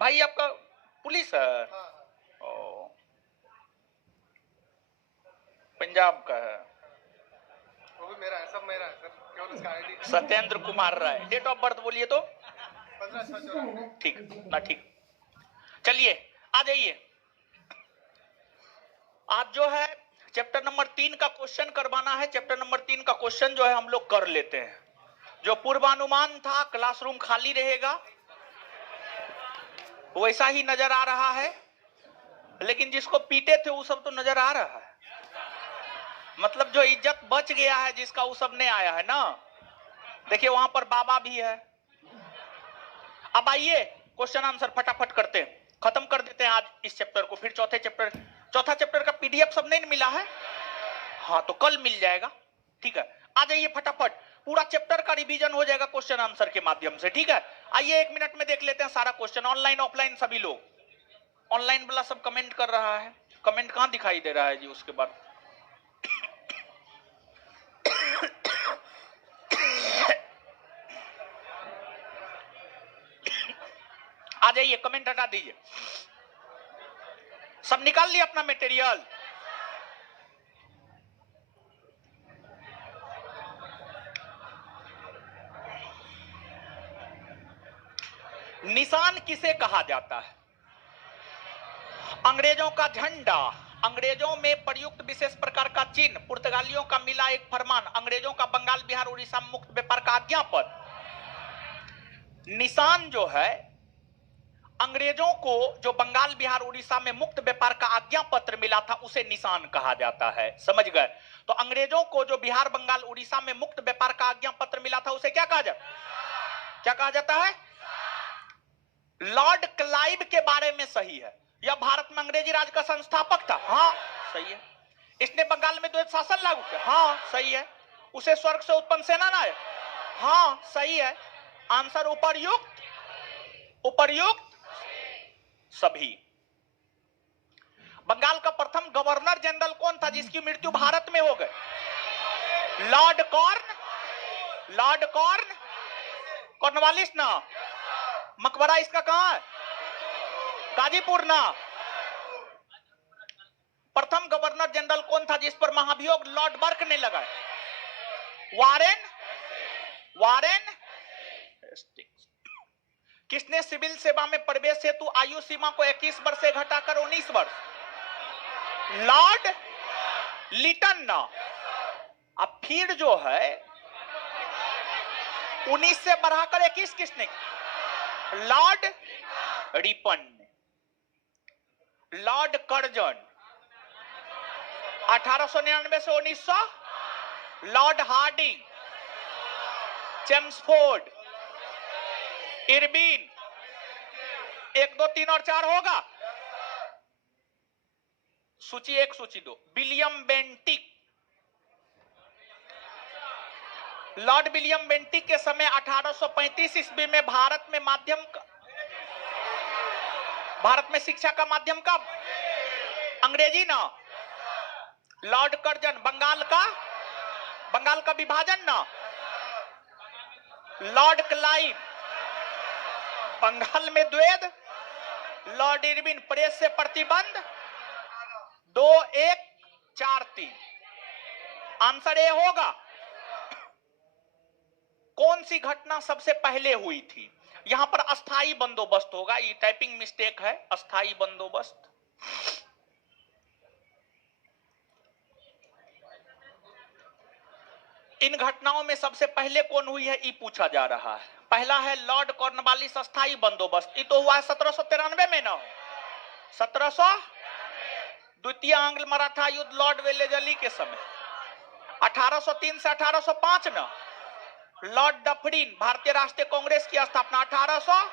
भाई आपका पुलिस है? ओ, पंजाब का है। वो भी मेरा है, सब मेरा है सर, केवल उसका ID. Satyendra Kumar Rai. Date of birth बोलिए तो? 15/6/94। ठीक ना, ठीक। चलिए आ जाइए। आज जो है चैप्टर नंबर 3 का क्वेश्चन करवाना है। चैप्टर नंबर 3 का क्वेश्चन जो है हम लोग कर लेते हैं। जो पूर्वानुमान था क्लासरूम खाली रहेगा वैसा ही नजर आ रहा है, लेकिन जिसको पीटे थे वो सब तो नजर आ रहा है। मतलब जो इज्जत बच गया है जिसका वो सब नहीं आया है ना। देखिए वहां पर बाबा भी है। अब आइए क्वेश्चन आंसर फटाफट करते हैं, खत्म कर देते हैं आज इस चैप्टर को। फिर चौथा चैप्टर का पीडीएफ सब नहीं मिला है, हाँ तो कल मिल जाएगा। ठीक है, आ जाइए फटाफट, पूरा चैप्टर का रिवीजन हो जाएगा क्वेश्चन आंसर के माध्यम से। ठीक है, आइए 1 मिनट में देख लेते हैं सारा क्वेश्चन। ऑनलाइन ऑफलाइन सभी लोग, ऑनलाइन वाला सब कमेंट कर रहा है, कमेंट कहां दिखाई दे रहा है जी? उसके बाद आ जाइए, कमेंट हटा दीजिए। सब निकाल लिया अपना मटेरियल? निशान किसे कहा जाता है? अंग्रेजों का झंडा, अंग्रेजों में प्रयुक्त विशेष प्रकार का चिन्ह, पुर्तगालियों का मिला एक फरमान, अंग्रेजों का बंगाल बिहार उड़ीसा मुक्त व्यापार का आज्ञा पत्र। निशान जो है अंग्रेजों को जो बंगाल बिहार उड़ीसा में मुक्त व्यापार का आज्ञा पत्र मिला था उसे निशान कहा जाता है। समझ गए? तो अंग्रेजों को जो बिहार बंगाल उड़ीसा में मुक्त व्यापार का आज्ञा पत्र मिला था उसे क्या कहा जाता है? क्या कहा जाता है? लॉर्ड क्लाइव के बारे में सही है। यह भारत में अंग्रेजी राज का संस्थापक था। हाँ सही है। इसने बंगाल में द्वैत शासन लागू किया। हाँ सही है। उसे स्वर्ग से उत्पन्न सेना नायक। हाँ सही है। आंसर उपर्युक्त, उपर्युक्त सभी। बंगाल का प्रथम गवर्नर जनरल कौन था जिसकी मृत्यु भारत में हो गई? Lord corn, Lord corn, Cornwallis ना। मकबरा इसका कहां है? गाजीपुर ना। प्रथम गवर्नर जनरल कौन था जिस पर महाभियोग लॉर्ड बर्क ने लगाया? Warren, Warren Hastings. किसने सिविल सेवा में प्रवेश हेतु आयु सीमा को 21 वर्ष से घटाकर 19 वर्ष? लॉर्ड लिटन ना। अब फिर जो है 19 से बढ़ाकर 21 किसने? लॉर्ड रिपन ने। लॉर्ड कर्जन 1899 से 1900। Lord Hardinge, Chelmsford, Irwin. 1 2 3 और 4 होगा। सूची 1 सूची 2। William Bentinck, Lord William Bentinck के समय 1835 ईस्वी में भारत में शिक्षा का माध्यम कब? अंग्रेजी ना। लॉर्ड कर्जन बंगाल का विभाजन ना। लॉर्ड क्लाइव बंगाल में द्वैध। लॉर्ड इरविन प्रेस से प्रतिबंध। 2 1 4 3। आंसर ए होगा। कौन सी घटना सबसे पहले हुई थी? यहां पर अस्थाई बंदोबस्त होगा, ये टाइपिंग मिस्टेक है। अस्थाई बंदोबस्त। इन घटनाओं में सबसे पहले कौन हुई है ये पूछा जा रहा है। पहला है लॉर्ड कॉर्नवालिस अस्थाई बंदोबस्त, ये तो हुआ है 1793 में ना। 1700। द्वितीय आंग्ल मराठा युद्ध लॉर्ड वेलेजली के समय 1803 से 1805 ना। लॉर्ड डफरिन भारतीय राष्ट्रीय कांग्रेस की स्थापना 1800।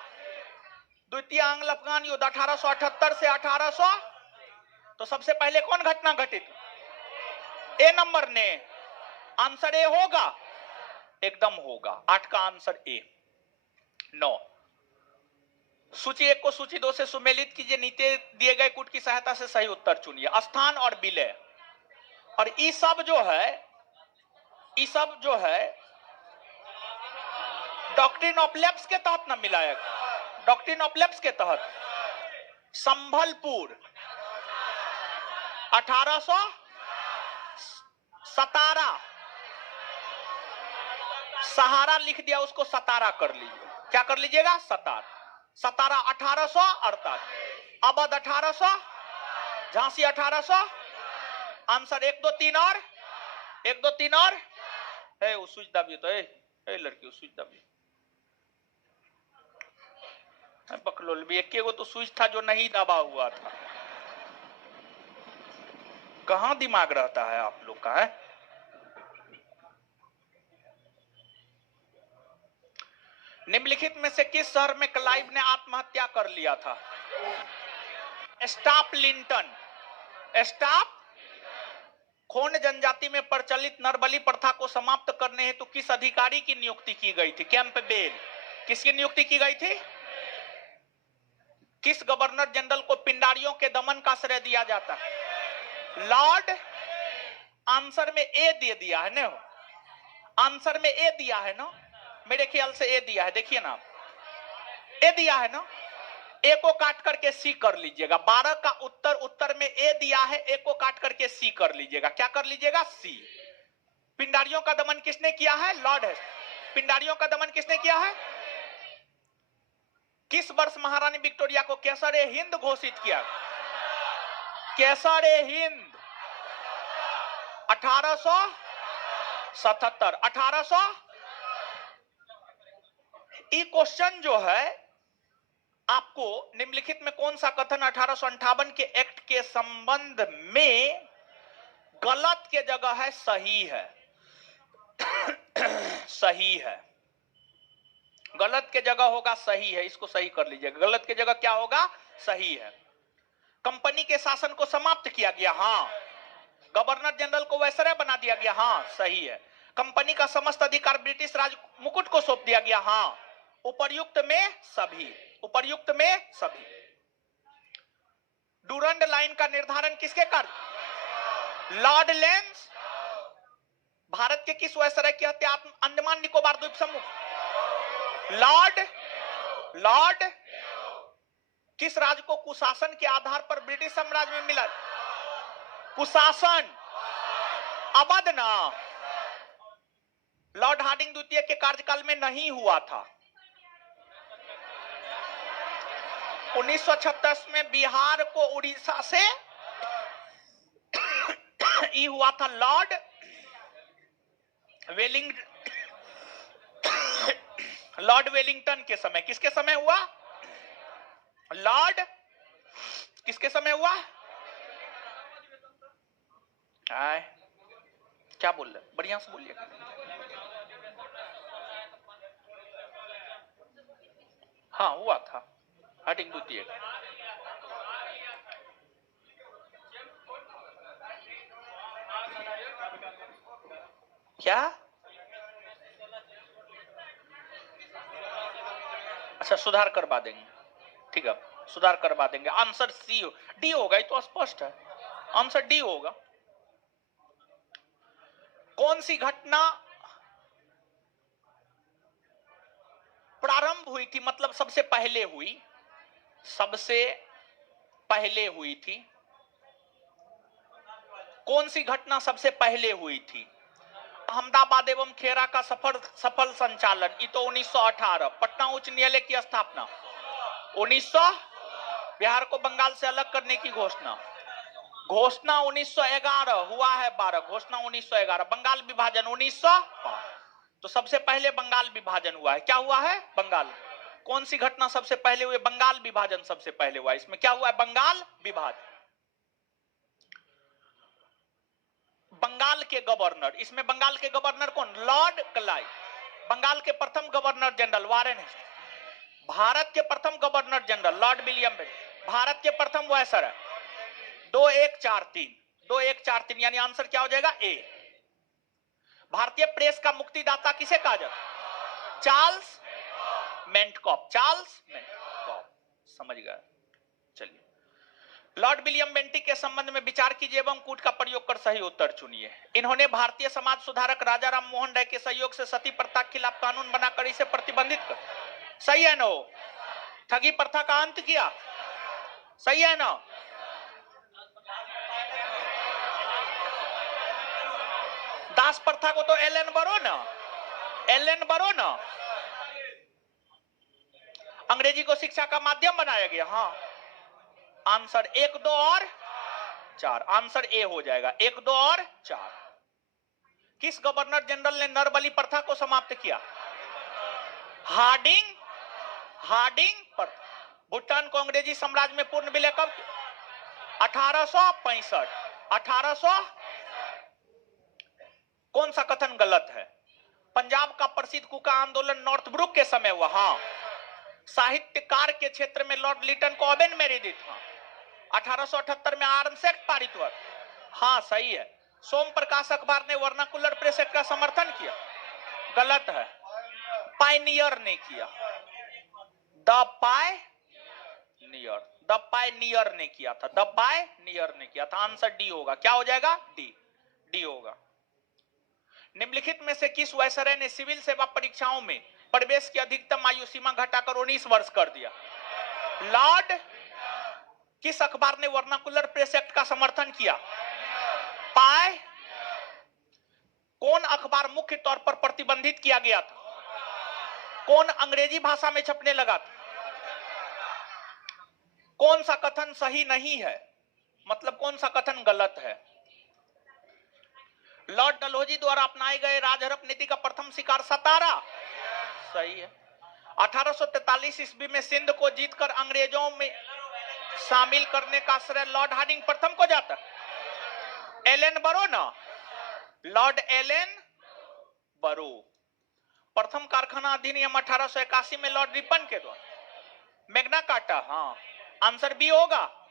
द्वितीय आंग्ल अफगान युद्ध 1878 से 1800। तो सबसे पहले कौन घटना घटित? ए नंबर ने। आंसर ए होगा, एकदम होगा। 8 का आंसर ए। 9। सूची 1 को सूची 2 से सुमेलित कीजिए, नीचे दिए गए कूट की सहायता से सही उत्तर चुनिए। स्थान और विलय, और ये सब जो है डॉक्ट्रिन ऑफ लैप्स के तहत ना मिलाया। डॉक्ट्रिन ऑफ लेप्स के तहत संभलपुर 1817, सहारा लिख दिया, उसको सतारा कर लीजिए। क्या कर लीजिएगा? सतारा 1848, अवध 1800, झांसी 1800। आंसर 1 2 3 और 1 2 3 और है। वो स्विच दाबिए तो लड़की स्विच दाबिए। बकलोल भी एक वो तो स्विच था जो नहीं दबा हुआ था। कहां दिमाग रहता है आप लोग का? है निम्नलिखित में से किस शहर में क्लाइव ने आत्महत्या कर लिया था? Staff Linton. स्टाफ खोन जनजाति में प्रचलित नरबली प्रथा को समाप्त करने हेतु किस अधिकारी की नियुक्ति की गई थी? कैंपबेल। किसकी नियुक्ति की गई थी? किस गवर्नर जनरल को पिंडारियों के दमन का श्रेय दिया जाता है? लॉर्ड। आंसर में ए दे दिया है ना, आंसर में ए दिया है ना, मेरे ख्याल से ए दिया है, देखिए ना, ए दिया है ना। ए को काट करके सी कर लीजिएगा। 12 का उत्तर में ए दिया है, ए को काट करके सी कर लीजिएगा। क्या कर लीजिएगा? सी। पिंडारियों का दमन किसने किया है? लॉर्ड है। पिंडारियों का दमन किसने किया है? किस वर्ष महारानी विक्टोरिया को केसरे हिंद घोषित किया? केसरे हिंद 1877, 1800। ये क्वेश्चन जो है आपको निम्नलिखित में कौन सा कथन 1858 के एक्ट के संबंध में गलत के जगह है सही है? सही है। गलत के जगह होगा सही है, इसको सही कर लीजिएगा। गलत के जगह क्या होगा? सही है। कंपनी के शासन को समाप्त किया गया, हाँ। गवर्नर जनरल को वायसराय बना दिया गया, हाँ सही है। कंपनी का समस्त अधिकार ब्रिटिश राज मुकुट को सौंप दिया गया, हाँ। उपर्युक्त में सभी, उपर्युक्त में सभी। डूरंड लाइन का निर्धारण किसके कर? Lord lens. भारत के किस वायसराय की हत्या अंडमान निकोबार द्वीप समूह? लॉर्ड। किस राज्य को कुशासन के आधार पर ब्रिटिश साम्राज्य में मिला? कुशासन। अवध ना। लॉर्ड हार्डिंग द्वितीय के कार्यकाल में नहीं हुआ था। 1936 में बिहार को उड़ीसा से ये हुआ था लॉर्ड वेलिंगटन के समय। किसके समय हुआ? लॉर्ड किसके समय हुआ? आए क्या बोल रहे? बढ़िया से बोलिए। हाँ हुआ था हार्डिंग द्वितीय। क्या? अच्छा सुधार करवा देंगे, ठीक है सुधार करवा देंगे। आंसर सी हो, डी होगा, ये तो स्पष्ट है। आंसर डी होगा। कौन सी घटना प्रारंभ हुई थी, मतलब सबसे पहले हुई? सबसे पहले हुई थी। कौन सी घटना सबसे पहले हुई थी? अहमदाबाद एवं खेरा का सफल संचालन, ये तो 1918। पटना उच्च न्यायालय की स्थापना 1900। बिहार को बंगाल से अलग करने की घोषणा 1911 हुआ है 12। घोषणा 1911। बंगाल विभाजन 1905। तो सबसे पहले बंगाल विभाजन हुआ है। क्या हुआ है? बंगाल। कौन सी घटना सबसे पहले हुई? बंगाल विभाजन सबसे पहले हुआ। इसमें क्या हुआ है? बंगाल विभाजन। बंगाल के गवर्नर, इसमें बंगाल के गवर्नर कौन? Lord Clive. बंगाल के प्रथम governor general Warren Hastings. Bharat के प्रथम governor general Lord William Bentinck. Bharat के प्रथम वायसराय 2143 यानी आंसर क्या हो जाएगा? ए। भारतीय प्रेस का मुक्तिदाता किसे कहा जाता? चार्ल्स मेंटकॉफ। चार्ल्स मेंटकॉफ, समझ गए। चलिए, लॉर्ड विलियम बेंटिक के संबंध में विचार कीजिए एवं कूट का प्रयोग कर सही उत्तर चुनिए। इन्होंने भारतीय समाज सुधारक राजा राम मोहन राय के सहयोग से सती प्रथा के खिलाफ कानून बनाकर इसे प्रतिबंधित कर। सही है ना? ठगी प्रथा का अंत किया। सही है ना? दास प्रथा को तो एलन बरो ना अंग्रेजी को शिक्षा का माध्यम बनाया गया। हाँ, आंसर 1, 2 और 4। आंसर ए हो जाएगा 1, 2 और 4। किस गवर्नर जनरल ने नरबली प्रथा को समाप्त किया? हार्डिंग प्रथा। भूटान को अंग्रेजी साम्राज्य में पूर्ण विलय कब? 1865। 1800। कौन सा कथन गलत है? पंजाब का प्रसिद्ध कुका आंदोलन नॉर्थब्रुक के समय हुआ। हाँ। साहित्यकार के क्षेत्र में लॉर्ड लिटन को ओवेन मेरेडिथ। हाँ। 1878 में आर्म्स एक्ट पारित हुआ। हाँ, सही है। सोम प्रकाश अखबार ने वर्नाकुलर प्रेस एक्ट का समर्थन किया। गलत है, पायनियर ने किया। द पायनियर ने किया था। द पायनियर ने किया था। आंसर डी होगा। क्या हो जाएगा? डी होगा। निम्नलिखित में से किस वायसराय ने सिविल सेवा परीक्षाओं में प्रवेश की अधिकतम आयु सीमा घटाकर 19 वर्ष कर दिया? लॉर्ड। किस अखबार ने वर्नाकुलर प्रेस एक्ट का समर्थन किया? पाय। कौन अखबार मुख्य तौर पर प्रतिबंधित किया गया था? कौन अंग्रेजी भाषा में छपने लगा था? कौन सा कथन सही नहीं है? मतलब कौन सा कथन गलत है? लॉर्ड डलहौजी द्वारा अपनाए गए राजहरप नीति का प्रथम शिकार सतारा। सही है। 1843 ईस्वी में सिंध को जीतकर अंग्रेजों में शामिल करने का श्रेय लॉर्ड हार्डिंग प्रथम को जाता। एलन बरो ना, लॉर्ड एलन बरो। प्रथम कारखाना अधिनियम 1881 में लॉर्ड रिपन के द्वारा। Magna carta. हाँ, आंसर बी होगा।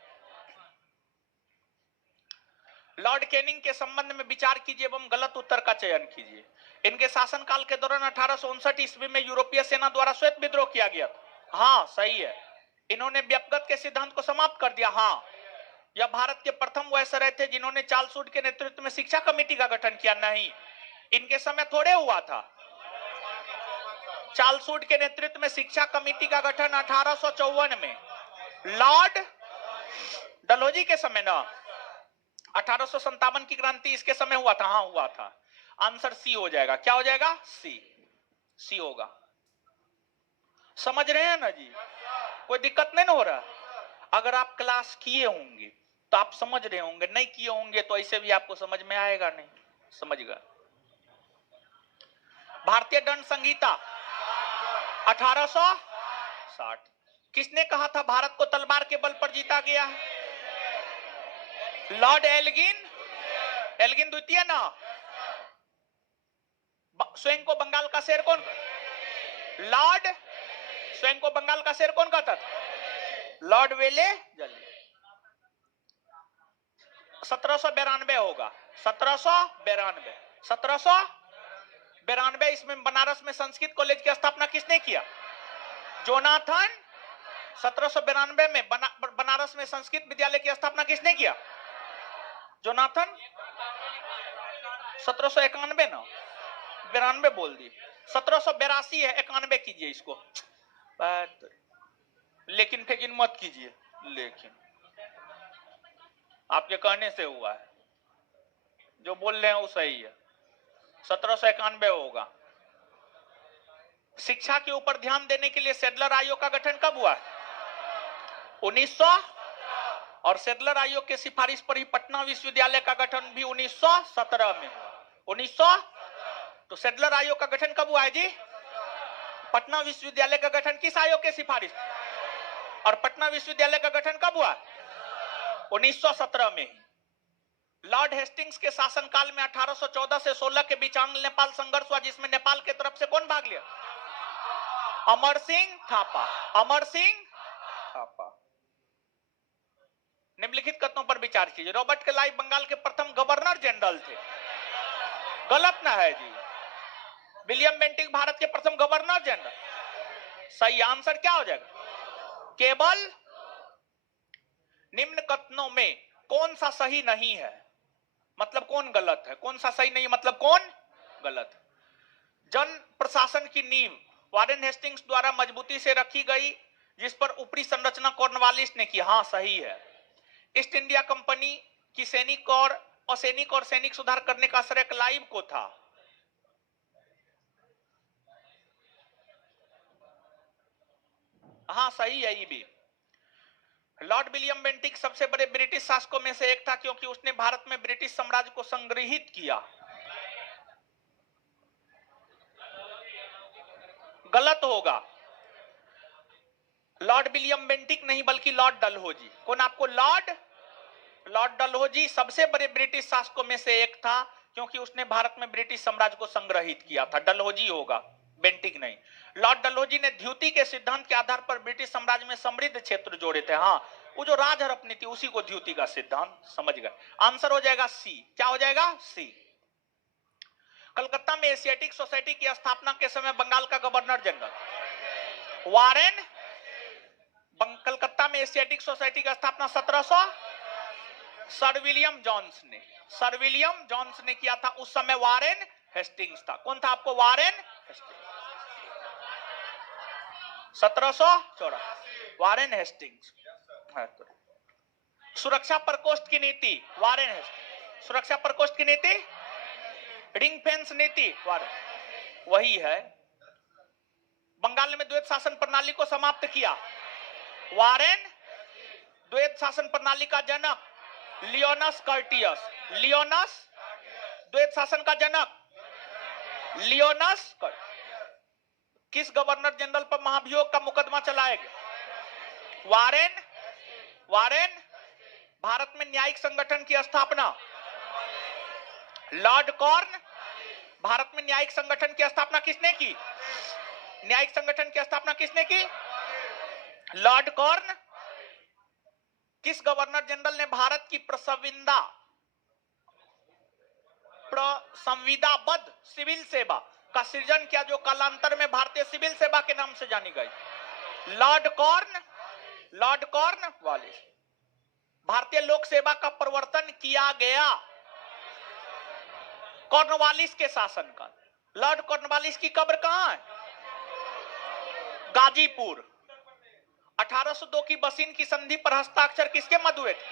लॉर्ड कैनिंग के संबंध में विचार कीजिए एवं गलत उत्तर का चयन कीजिए। इनके शासनकाल के दौरान 1859 ईस्वी में यूरोपीय सेना द्वारा श्वेत विद्रोह किया गया था। हाँ, सही है। इन्होंने व्यक्तिगत के सिद्धांत को समाप्त कर दिया। हाँ, यह भारत के प्रथम वायसराय थे जिन्होंने चार्ल्स वुड के नेतृत्व में शिक्षा कमेटी का गठन किया। नहीं, इनके समय थोड़े हुआ था। चार्ल्स वुड के नेतृत्व में शिक्षा कमेटी का गठन 1854 में। लॉर्ड डलहौजी के समय ना 1857 की क्रांति इसके समय हुआ था। हाँ, हुआ था। आंसर सी हो जाएगा। क्या हो जाएगा? सी होगा। समझ रहे हैं ना जी? कोई दिक्कत नहीं ना हो रहा? अगर आप क्लास किए होंगे तो आप समझ रहे होंगे, नहीं किए होंगे तो ऐसे भी आपको समझ में आएगा नहीं। समझिएगा। भारतीय दंड संहिता 1860। किसने कहा था भारत को तलवार के बल पर जीता गया है? लॉर्ड एल्गिन द्वितीय ना। स्वयं को बंगाल का शेर कौन? लॉर्ड। स्वयं को बंगाल का शेर कौन कहता था? लॉर्ड वेले जल्दी। 1792 होगा। 1792 इसमें बनारस में संस्कृत कॉलेज की स्थापना किसने किया? जोनाथन। 1792 में बनारस में संस्कृत विद्यालय की स्थापना किसने किया? जोनाथन। 1791 ना, 92 बोल दी। 1782 है, 91 कीजिए इसको। लेकिन फेकिन मत कीजिए। लेकिन आपके कहने से हुआ है, जो बोल रहे हैं वो सही है। 1791 होगा। शिक्षा के ऊपर ध्यान देने के लिए सेडलर आयोग का गठन कब हुआ? 1900। और सेडलर आयोग के सिफारिश पर ही पटना विश्वविद्यालय का गठन भी 1917 में हुआ। 1900। तो सेडलर आयोग का गठन कब हुआ है जी? पटना विश्वविद्यालय का गठन किस आयोग के सिफारिश? और पटना विश्वविद्यालय का गठन कब हुआ? 1917 में ही। लॉर्ड हेस्टिंग्स के शासनकाल में 1814 से 16 के बीच आंग्ल नेपाल संघर्ष हुआ, जिसमें नेपाल की तरफ से कौन भाग लिया? अमर सिंह थापा। निम्नलिखित कथनों पर विचार कीजिए। रॉबर्ट क्लाइव बंगाल के प्रथम गवर्नर जनरल थे। गलत ना है जी। विलियम बेंटिक भारत के प्रथम गवर्नर जनरल। सही आंसर क्या हो जाएगा? केवल। निम्न कथनों में कौन सा सही नहीं है? मतलब कौन गलत है? कौन सा सही नहीं है मतलब कौन गलत है? जन प्रशासन की नींव वारेन हेस्टिंग्स द्वारा मजबूती से रखी गई, जिस पर ऊपरी संरचना कॉर्नवालिस ने की। हाँ सही है। ईस्ट इंडिया कंपनी की सैनिक और असैनिक और सैनिक सुधार करने का श्रेय क्लाइव को था। हाँ सही है। ये भी लॉर्ड विलियम बेंटिक सबसे बड़े ब्रिटिश शासकों में से एक था क्योंकि उसने भारत में ब्रिटिश साम्राज्य को संग्रहित किया। गलत होगा। लॉर्ड विलियम बेंटिक नहीं बल्कि लॉर्ड डलहौजी। कौन आपको? लॉर्ड डलहौजी सबसे बड़े ब्रिटिश शासकों में से एक था क्योंकि उसने भारत में ब्रिटिश साम्राज्य को संग्रहित किया था। डलहौजी होगा, बेंटिक नहीं। लॉर्ड डलहौजी ने द्युति के सिद्धांत के आधार पर ब्रिटिश साम्राज्य में समृद्ध क्षेत्र जोड़े थे। हाँ, वो जो राज हड़प नीति उसी को द्युति का सिद्धांत। समझ गए। आंसर हो जाएगा सी। क्या हो जाएगा? सी। कलकत्ता में एशियाटिक सोसाइटी की स्थापना के समय बंगाल का गवर्नर जनरल वारेन। कलकत्ता में एशियाटिक सोसाइटी की स्थापना 1700 सर विलियम जॉन्स ने किया था। उस समय वारेन हेस्टिंग्स था। कौन था आपको? Warren Hastings. 1784 Warren Hastings. सुरक्षा प्रकोष्ठ की नीति वारेन हेस्टिंग्स। सुरक्षा प्रकोष्ठ की नीति रिंग फेंस नीति वारेन। वही है। बंगाल में द्वैत शासन प्रणाली को समाप्त किया वारेन। द्वैत शासन प्रणाली का जनक लियोनस कर्टियस। द्वैत शासन का जनक लियोनस कर्टियस। किस गवर्नर जनरल पर महाभियोग का मुकदमा चलाया गया? वारेन। भारत में न्यायिक संगठन की स्थापना लॉर्ड कॉर्न। भारत में न्यायिक संगठन की स्थापना किसने की? न्यायिक संगठन की स्थापना किसने की? Lord corn. किस गवर्नर जनरल ने भारत की संविदाबद्ध सिविल सेवा का सृजन किया जो कालांतर में भारतीय सिविल सेवा के नाम से जानी गई? Lord Cornwallis. भारतीय लोक सेवा का प्रवर्तन किया गया कॉर्नवालिस के शासनकाल। लॉर्ड कॉर्नवालिस की कब्र कहां है? गाजीपुर। 1802 की बसीन की संधि पर हस्ताक्षर किसके मध्य हुए थे?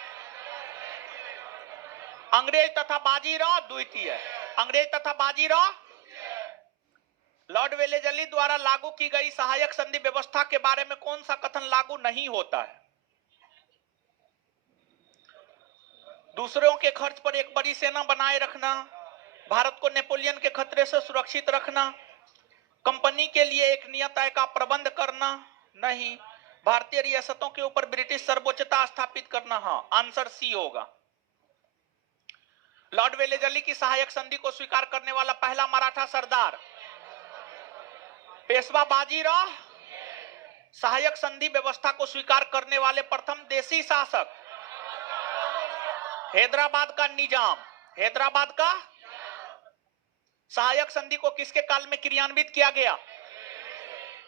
अंग्रेज तथा बाजीराव द्वितीय। अंग्रेज तथा बाजीराव। लॉर्ड वेलेजली द्वारा लागू की गई सहायक संधि व्यवस्था के बारे में कौन सा कथन लागू नहीं होता है? दूसरों के खर्च पर एक बड़ी सेना बनाए रखना, भारत को नेपोलियन के खतरे से सुरक्षित रखना, कंपनी के लिए एक नियत आय का प्रबंध करना, नहीं, भारतीय रियासतों के ऊपर ब्रिटिश सर्वोच्चता स्थापित करना। हाँ, आंसर सी होगा। लॉर्ड वेलेजली की सहायक संधि को स्वीकार करने वाला पहला मराठा सरदार पेशवा बाजीराव। सहायक संधि व्यवस्था को स्वीकार करने वाले प्रथम देसी शासक हैदराबाद का निजाम। हैदराबाद का सहायक संधि को किसके काल में क्रियान्वित किया गया?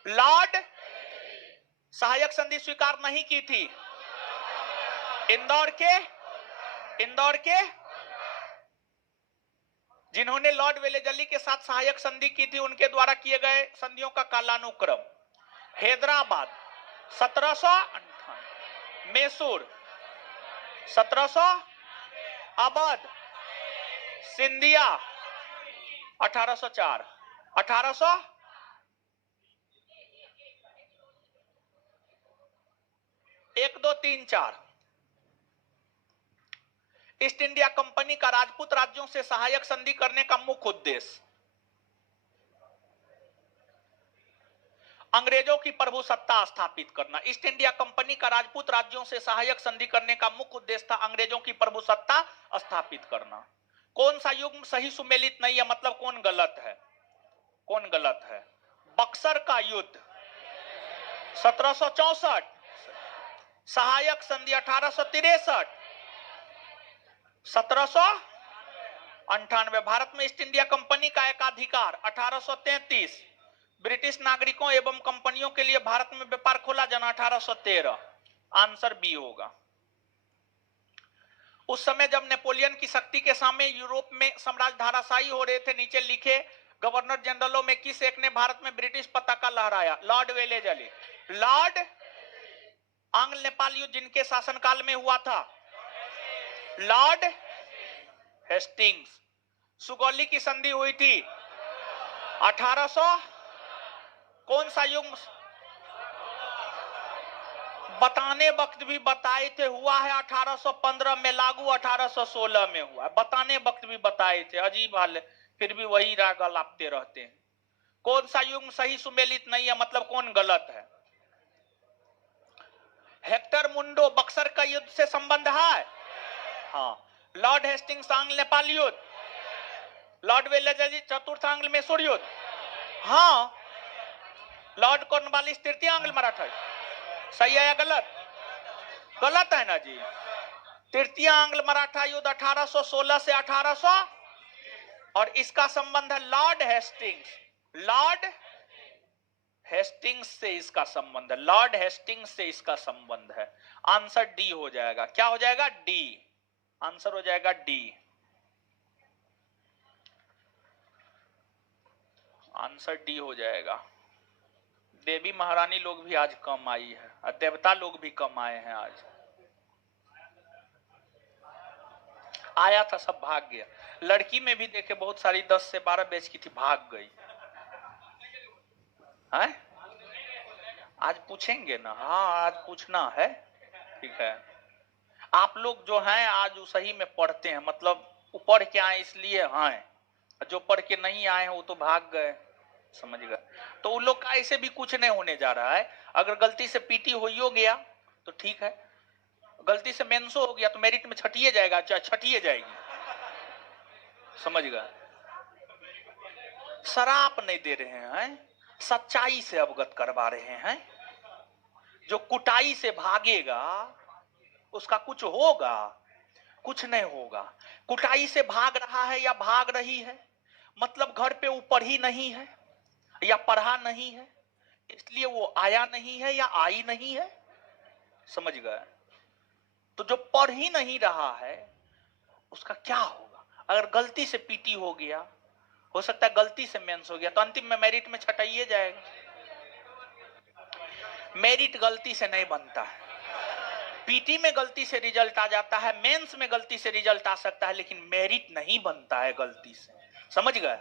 लॉर्ड। सहायक संधि स्वीकार नहीं की थी इंदौर के जिन्होंने लॉर्ड वेलेजली के साथ सहायक संधि की थी उनके द्वारा किए गए संधियों का कालानुक्रम। Hyderabad 1758, Mysore 1700, Awadh Scindia 1804। 1800 1 2 3 4। East India Company का राजपूत राज्यों से सहायक संधि करने का मुख्य उद्देश्य अंग्रेजों की प्रभुसत्ता स्थापित करना। ईस्ट इंडिया कंपनी का राजपूत राज्यों से सहायक संधि करने का मुख्य उद्देश्य था अंग्रेजों की प्रभुसत्ता स्थापित करना। कौन सा युग्म सही सुमेलित नहीं है? मतलब कौन गलत है? कौन गलत है? बक्सर का युद्ध 1764, सहायक संधि 1863, 1798। भारत में ईस्ट इंडिया कंपनी का एकाधिकार 1833। ब्रिटिश नागरिकों एवं कंपनियों के लिए भारत में व्यापार खोला जाना 1813। आंसर बी होगा। उस समय जब नेपोलियन की शक्ति के सामने यूरोप में साम्राज्य धाराशायी हो रहे थे, नीचे लिखे गवर्नर जनरलों में किस एक ने भारत में ब्रिटिश पताका लहराया? Lord Wellesley. लॉर्ड आंग्ल नेपाल युद्ध जिनके शासनकाल में हुआ था? Lord Hastings. सुगौली की संधि हुई थी 1800, कौन सा युग? बताने वक्त भी बताए थे, हुआ है 1815 में लागू, 1816 में हुआ। बताने वक्त भी बताए थे, अजीब हाल है, फिर भी वही राग लापते रहते हैं। कौन सा युग सही सुमेलित नहीं है, मतलब कौन गलत है? हेक्टर मुंडो बक्सर का युद्ध से संबंध है? हाँ। लॉर्ड हेस्टिंग्स आंग्ल नेपाल युद्ध, लॉर्ड वेलेस्ली चतुर्थ आंग्ल मैसूर युद्ध, हाँ। लॉर्ड कॉर्नवालिस तृतीय आंग्ल मराठा, सही है या गलत? गलत है ना जी। तृतीय आंग्ल मराठा युद्ध 1816 से 1800, और इसका संबंध है लॉर्ड हेस्टिंग्स। लॉर्ड हेस्टिंग्स से इसका संबंध है, लॉर्ड हेस्टिंग्स से इसका संबंध है। आंसर डी हो जाएगा। क्या हो जाएगा? डी। आंसर हो जाएगा डी। आंसर डी हो जाएगा। देवी महारानी लोग भी आज कम आई है, और देवता लोग भी कम आए हैं आज। आया था सब भाग गया। लड़की में भी देखे बहुत सारी 10 से 12 बैच की थी, भाग गई है। आज पूछेंगे ना? हाँ, आज पूछना है, ठीक है। आप लोग जो हैं आज सही में पढ़ते हैं, मतलब पढ़ के आए इसलिए हैं, जो पढ़ के नहीं आए हैं वो तो भाग गए, समझ गए। तो उन लोग का ऐसे भी कुछ नहीं होने जा रहा है। अगर गलती से पीटी हो गया तो ठीक है, गलती से मेंसो हो गया तो मेरिट में छटिए जाएगा, चाहे छटिए जाएगी, समझ गए। शराप नहीं दे रहे हैं, सच्चाई से अवगत करवा रहे हैं। जो कुटाई से भागेगा उसका कुछ होगा? कुछ नहीं होगा। कुटाई से भाग रहा है या भाग रही है, मतलब घर पे ऊपर ही नहीं है या पढ़ा नहीं है, इसलिए वो आया नहीं है या आई नहीं है, समझ गए। तो जो पढ़ ही नहीं रहा है उसका क्या होगा? अगर गलती से पीटी हो गया, हो सकता है गलती से मेंस हो गया, तो अंतिम में मेरिट में छटाइए जाएगा। मेरिट गलती से नहीं बनता है। पीटी में गलती से रिजल्ट आ जाता है, मेंस में गलती से रिजल्ट आ सकता है, लेकिन मेरिट नहीं बनता है गलती से, समझ गए।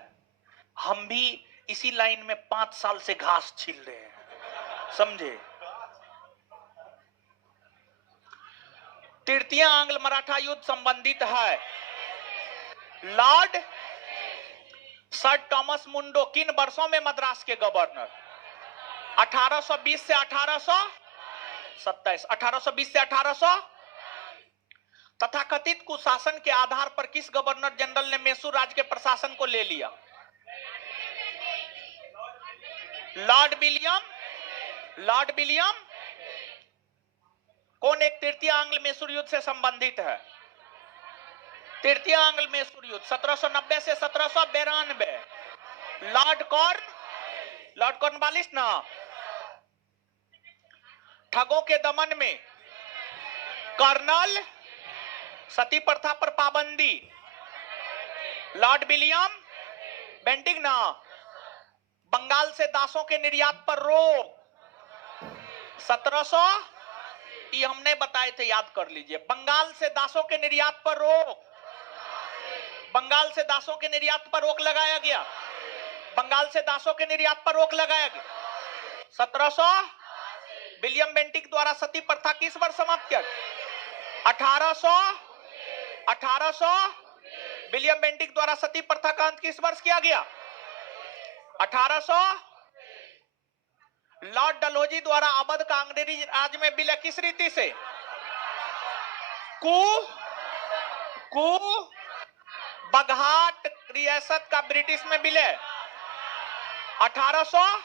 हम भी इसी लाइन में 5 साल से घास छील रहे हैं, समझे। तृतीय आंग्ल मराठा युद्ध संबंधित है लॉर्ड सर थॉमस मुंडो किन वर्षों में मद्रास के गवर्नर? 1820 से 1827, 1820 से 1800। तथाकथित कुशासन के आधार पर किस गवर्नर जनरल ने मैसूर राज्य के प्रशासन को ले लिया? Lord William. Lord William. कौन एक तृतीय आंग्ल मैसूर युद्ध से संबंधित है? तृतीय आंग्ल मैसूर युद्ध 1790 से 1792। लॉर्ड कॉर्नवालिस ना। ठगों के दमन में कर्नल। सती प्रथा पर पाबंदी लॉर्ड विलियम बेंटिंग ना। बंगाल से दासों के निर्यात पर रोक 1700, ये हमने बताए थे, याद कर लीजिए। बंगाल से दासों के निर्यात पर रोक, बंगाल से दासों के निर्यात पर रोक लगाया गया, बंगाल से दासों के निर्यात पर रोक लगाया गया 1700। विलियम बेंटिक द्वारा सती प्रथा किस वर्ष समाप्त किया? 1800। विलियम बेंटिक द्वारा सती प्रथा का अंत किस वर्ष किया गया? 1800। लॉर्ड डलहौजी द्वारा अवध का अंग्रेजी राज में विलय किस रीति से? बघाट रियासत का ब्रिटिश में विलय 1800।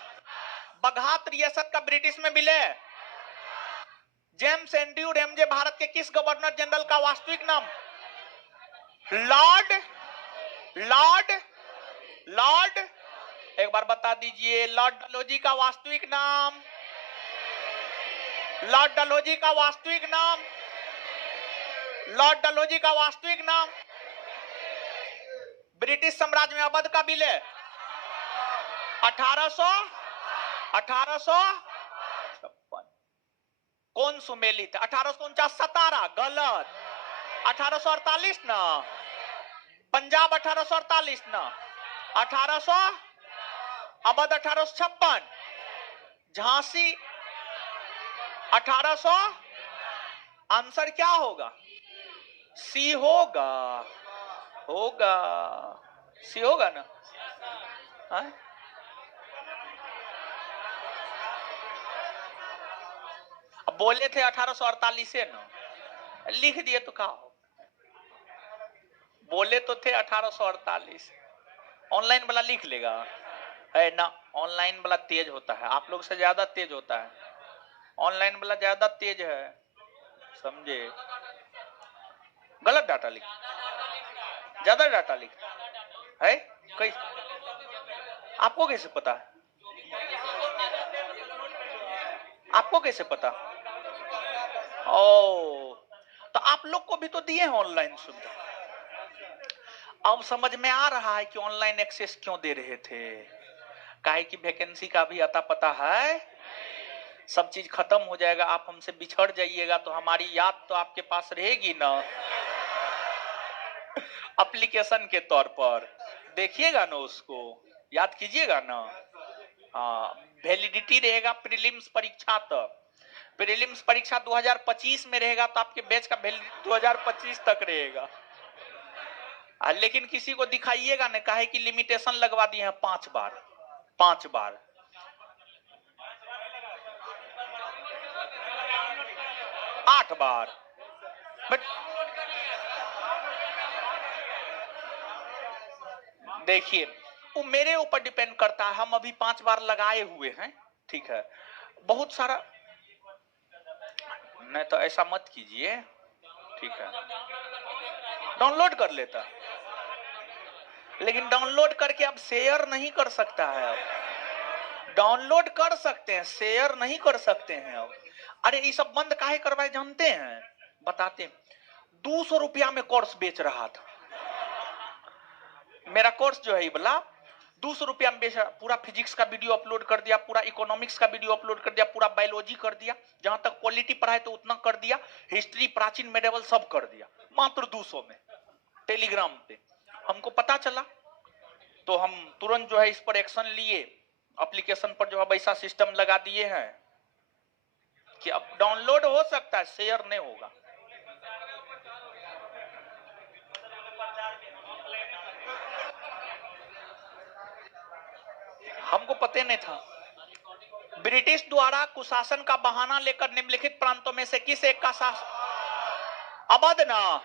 बघात रियासत का ब्रिटिश में विलय। जेम्स एंड्रयू रेमजे भारत के किस गवर्नर जनरल का वास्तविक नाम? लॉर्ड एक बार बता दीजिए, लॉर्ड डलहौजी का वास्तविक नाम? लॉर्ड डलहौजी का वास्तविक नाम? लॉर्ड डलहौजी का वास्तविक नाम? ब्रिटिश साम्राज्य में अवध का विलय 1856। कौन सुमेलित? 1849 सतारा, गलत। 1848 ना, पंजाब 1848 ना, 1800, अवध 1856, झांसी 1800। आंसर क्या होगा? सी होगा, होगा सी होगा ना? हाँ? अब बोले थे 1848 से ना, लिख दिए तो कहा हो? बोले तो थे 1848। ऑनलाइन वाला लिख लेगा, है ना? ऑनलाइन वाला तेज होता है, आप लोग से ज्यादा तेज होता है। ऑनलाइन वाला ज्यादा तेज है, समझे? गलत डाटा लिख, ज्यादा डाटा लिख है। कैसे? आपको कैसे पता है? आपको कैसे पता? ओ, तो आप लोग को भी तो दिए हैं ऑनलाइन सुविधा। अब समझ में आ रहा है कि ऑनलाइन एक्सेस क्यों दे रहे थे। काहे कि वैकेंसी का भी अता पता है, सब चीज खत्म हो जाएगा, आप हमसे बिछड़ जाइएगा तो हमारी याद तो आपके पास रहेगी ना, एप्लीकेशन के तौर पर देखिएगा ना, उसको याद कीजिएगा ना। हाँ, वैलिडिटी रहेगा प्रीलिम्स परीक्षा तक। प्रीलिम्स परीक्षा 2025 में रहेगा तो आपके बैच का वैलिडिटी 2025 तक रहेगा। लेकिन किसी को दिखाइएगा ना, काहे कि लिमिटेशन लगवा दिए हैं 5 बार, 5 बार। आठ बार। बट देखिए, वो मेरे ऊपर डिपेंड करता है, हम अभी 5 बार लगाए हुए हैं, ठीक है। बहुत सारा नहीं तो ऐसा मत कीजिए, ठीक है। डाउनलोड कर लेता, लेकिन डाउनलोड करके अब शेयर नहीं कर सकता है। अब डाउनलोड कर सकते हैं, शेयर नहीं कर सकते हैं अब। अरे ये सब बंद काहे करवाए जानते हैं? बताते हैं। 200 रुपया में कोर्स बेच रहा था, मेरा कोर्स जो है ये वाला 200 रुपया में बेच रहा। पूरा फिजिक्स का वीडियो अपलोड कर दिया, पूरा इकोनॉमिक्स का वीडियो अपलोड कर दिया, पूरा बायोलॉजी कर दिया, जहां तक क्वालिटी पढ़ाए तो उतना कर दिया, हिस्ट्री, प्राचीन, मेडिवल सब कर दिया, मात्र 200 में, टेलीग्राम पे। हमको पता चला तो हम तुरंत जो है इस पर एक्शन लिए, एप्लीकेशन पर जो है वैसा सिस्टम लगा दिए हैं कि अब डाउनलोड हो सकता है, शेयर नहीं होगा। हमको पता नहीं था। ब्रिटिश द्वारा कुशासन का बहाना लेकर निम्नलिखित प्रांतों में से किस एक का शासन? अवध ना,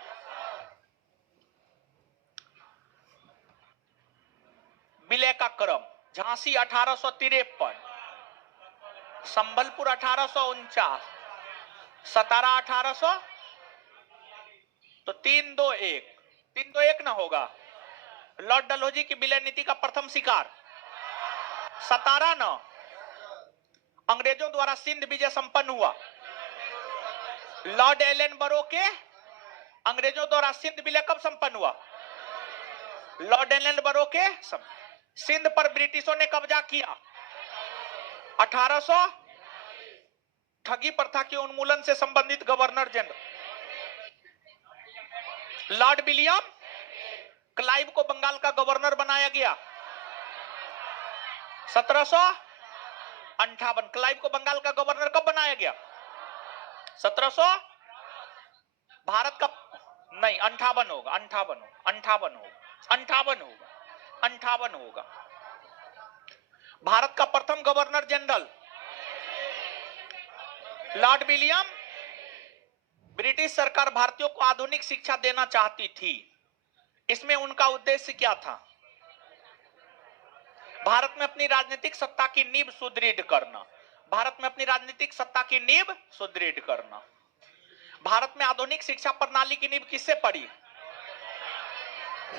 विलय का क्रम, झांसी 1853, संबलपुर 1849, सतारा 1800, तो 3-2-1, 3-2-1 ना होगा। लॉर्ड डलहौजी की विलय नीति का प्रथम शिकार सतारा ना, अंग्रेजों द्वारा सिंध विजय संपन्न हुआ। लॉर्ड एलन बरो के अंग्रेजों द्वारा सिंध विलय कब संपन्न हुआ? लॉर्ड एलन बरो के सिंध पर ब्रिटिशों ने कब्जा किया 1800, ठगी प्रथा के उन्मूलन से संबंधित governor general Lord William Clive को बंगाल का गवर्नर बनाया गया 1758। क्लाइव को बंगाल का गवर्नर कब बनाया गया? 1700। भारत का नहीं, 58 होगा, 58 होगा। भारत का प्रथम governor general Lord William. British सरकार भारतीयों को आधुनिक शिक्षा देना चाहती थी, इसमें उनका उद्देश्य क्या था? भारत में अपनी राजनीतिक सत्ता की नींव सुदृढ़ करना। भारत में अपनी राजनीतिक सत्ता की नींव सुदृढ़ करना। भारत में आधुनिक शिक्षा प्रणाली की नींव किससे पड़ी?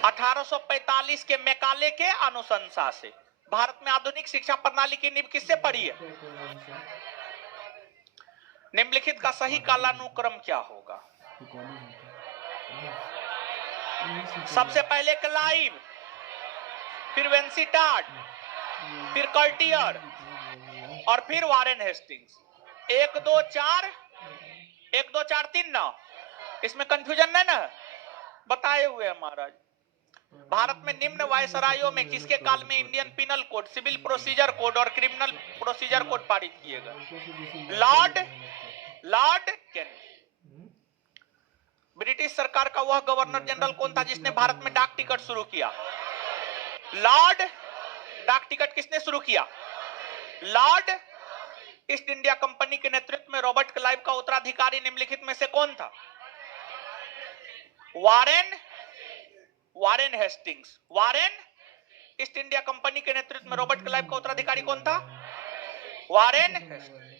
1845 के मैकाले के अनुशंसा से। भारत में आधुनिक शिक्षा प्रणाली की नींव किससे पड़ी है? निम्नलिखित का सही कालानुक्रम क्या होगा? सबसे पहले क्लाइव, फिर वेंसीटार्ड, फिर कर्टियर और फिर वारेन हेस्टिंग्स। 1 2 4 4-3 ना, इसमें कंफ्यूजन नहीं ना, बताए हुए हैं महाराज। भारत में निम्न वायसरायों में किसके काल में Indian penal code, civil procedure code और क्रिमिनल प्रोसीजर कोड पारित किए गए? लॉर्ड केनी। ब्रिटिश सरकार का वह गवर्नर जनरल कौन था जिसने भारत में डाक टिकट शुरू किया? लॉर्ड। डाक टिकट किसने शुरू किया? लॉर्ड। ईस्ट इंडिया कंपनी के नेतृत्व में रॉबर्ट क्लाइव का उत्तराधिकारी निम्नलिखित में से कौन था? Warren Hastings. Warren. East India company के नेतृत्व में रॉबर्ट क्लाइव का उत्तराधिकारी कौन था? Warren Hastings.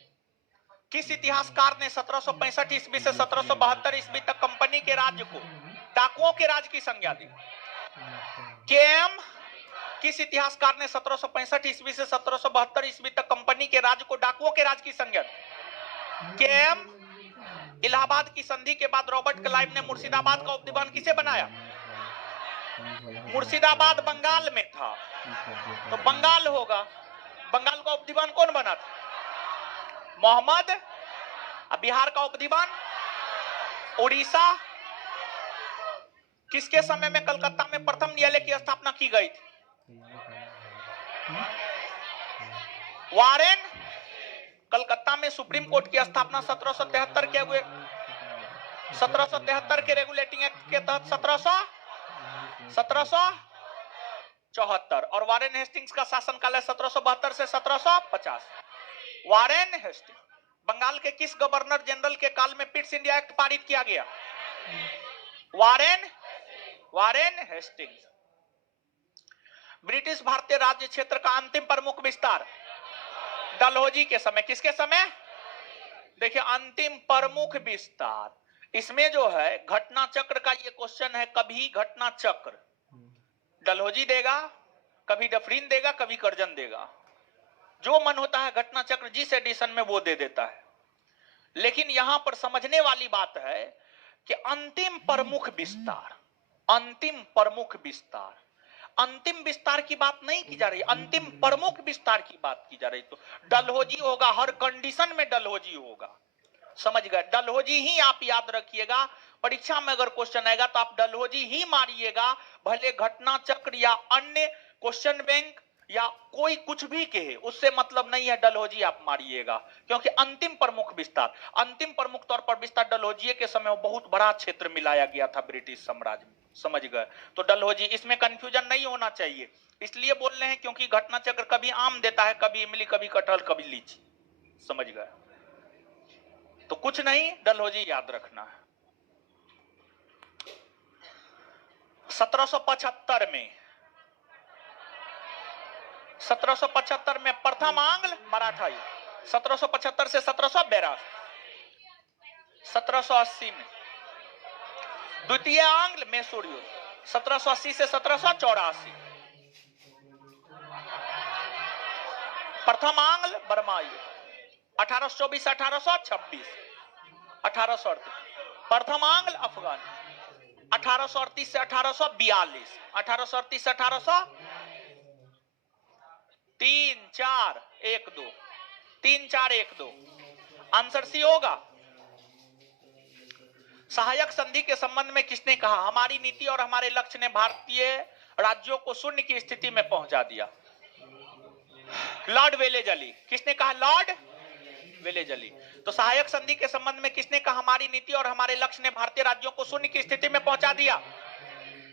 किस इतिहासकार ने 1765 ईस्वी से 1772 ईस्वी तक कंपनी के राज्य को डाकुओं के राज की संज्ञा दी? केएम। किस इतिहासकार ने 1765 ईस्वी से 1772 ईस्वी तक कंपनी के राज्य को डाकुओं के राज की संज्ञा दी? केएम। इलाहाबाद की संधि के बाद रॉबर्ट क्लाइव ने मुर्शिदाबाद का उपदीवान किसे बनाया? मुर्शिदाबाद बंगाल में था, तो बंगाल होगा। बंगाल का उपदीवान कौन बना था? मोहम्मद। बिहार का उपदीवान? उड़ीसा। किसके समय में कलकत्ता में प्रथम न्यायालय की स्थापना की गई थी? वारेन। कलकत्ता में सुप्रीम कोर्ट की स्थापना 1773 के हुए 1773 के रेगुलेटिंग एक्ट के तहत 1774 और वारेन हेस्टिंग्स का शासनकाल है 1772 से 1750। Warren Hastings. बंगाल के किस गवर्नर जनरल के काल में पिट्स इंडिया एक्ट पारित किया गया? Warren Hastings. ब्रिटिश भारतीय राज्य क्षेत्र का अंतिम प्रमुख विस्तार डलहौजी के समय, किसके समय? देखिए, अंतिम प्रमुख विस्तार, इसमें जो है घटना चक्र का ये क्वेश्चन है। कभी घटना चक्र डलहौजी देगा, कभी डफरीन देगा, कभी करजन देगा, जो मन होता है घटना चक्र जिस एडिशन में वो दे देता है। लेकिन यहां पर समझने वाली बात है कि अंतिम प्रमुख विस्तार, अंतिम प्रमुख विस्तार, अंतिम विस्तार की बात नहीं की जा रही, अंतिम प्रमुख विस्तार की बात की जा रही। तो डलहौजी होगा, हर कंडीशन में डलहौजी होगा, समझ गए? डलहौजी ही आप याद रखिएगा। परीक्षा में अगर क्वेश्चन आएगा तो आप डलहौजी ही मारिएगा, भले घटना चक्र या अन्य क्वेश्चन बैंक या कोई कुछ भी कहे, उससे मतलब नहीं है, डलहौजी आप मारिएगा। क्योंकि अंतिम प्रमुख विस्तार, अंतिम प्रमुख तौर पर विस्तार डलहौजी के समय बहुत बड़ा क्षेत्र मिलाया गया था ब्रिटिश साम्राज्य में, समझ गए? तो डलहौजी, इसमें कंफ्यूजन नहीं होना चाहिए। इसलिए बोल रहे हैं क्योंकि घटना चक्र कभी आम देता है, कभी इमली, कभी कटहल, कभी लीची, समझ गए? तो कुछ नहीं, डलहौजी याद रखना है। 1775 में प्रथम आंग्ल मराठा युद्ध, 1775 से 1782। 1780 में द्वितीय आंग्ल मैसूर युद्ध, 1780 से 1784। प्रथम आंग्ल बर्मा युद्ध, 1824 1826। 1838 प्रथम आंग्ल अफगान, 1838 से 1842। 1838 से 1800 3 4 1 2 3 4 1 2। आंसर सी होगा। सहायक संधि के संबंध में किसने कहा हमारी नीति और हमारे लक्ष्य ने भारतीय राज्यों को शून्य की स्थिति में पहुंचा दिया? Lord Wellesley. किसने कहा? Lord Wellesley. तो सहायक संधि के संबंध में किसने कहा हमारी नीति और हमारे लक्ष्य ने भारतीय राज्यों को शून्य की स्थिति में पहुंचा दिया?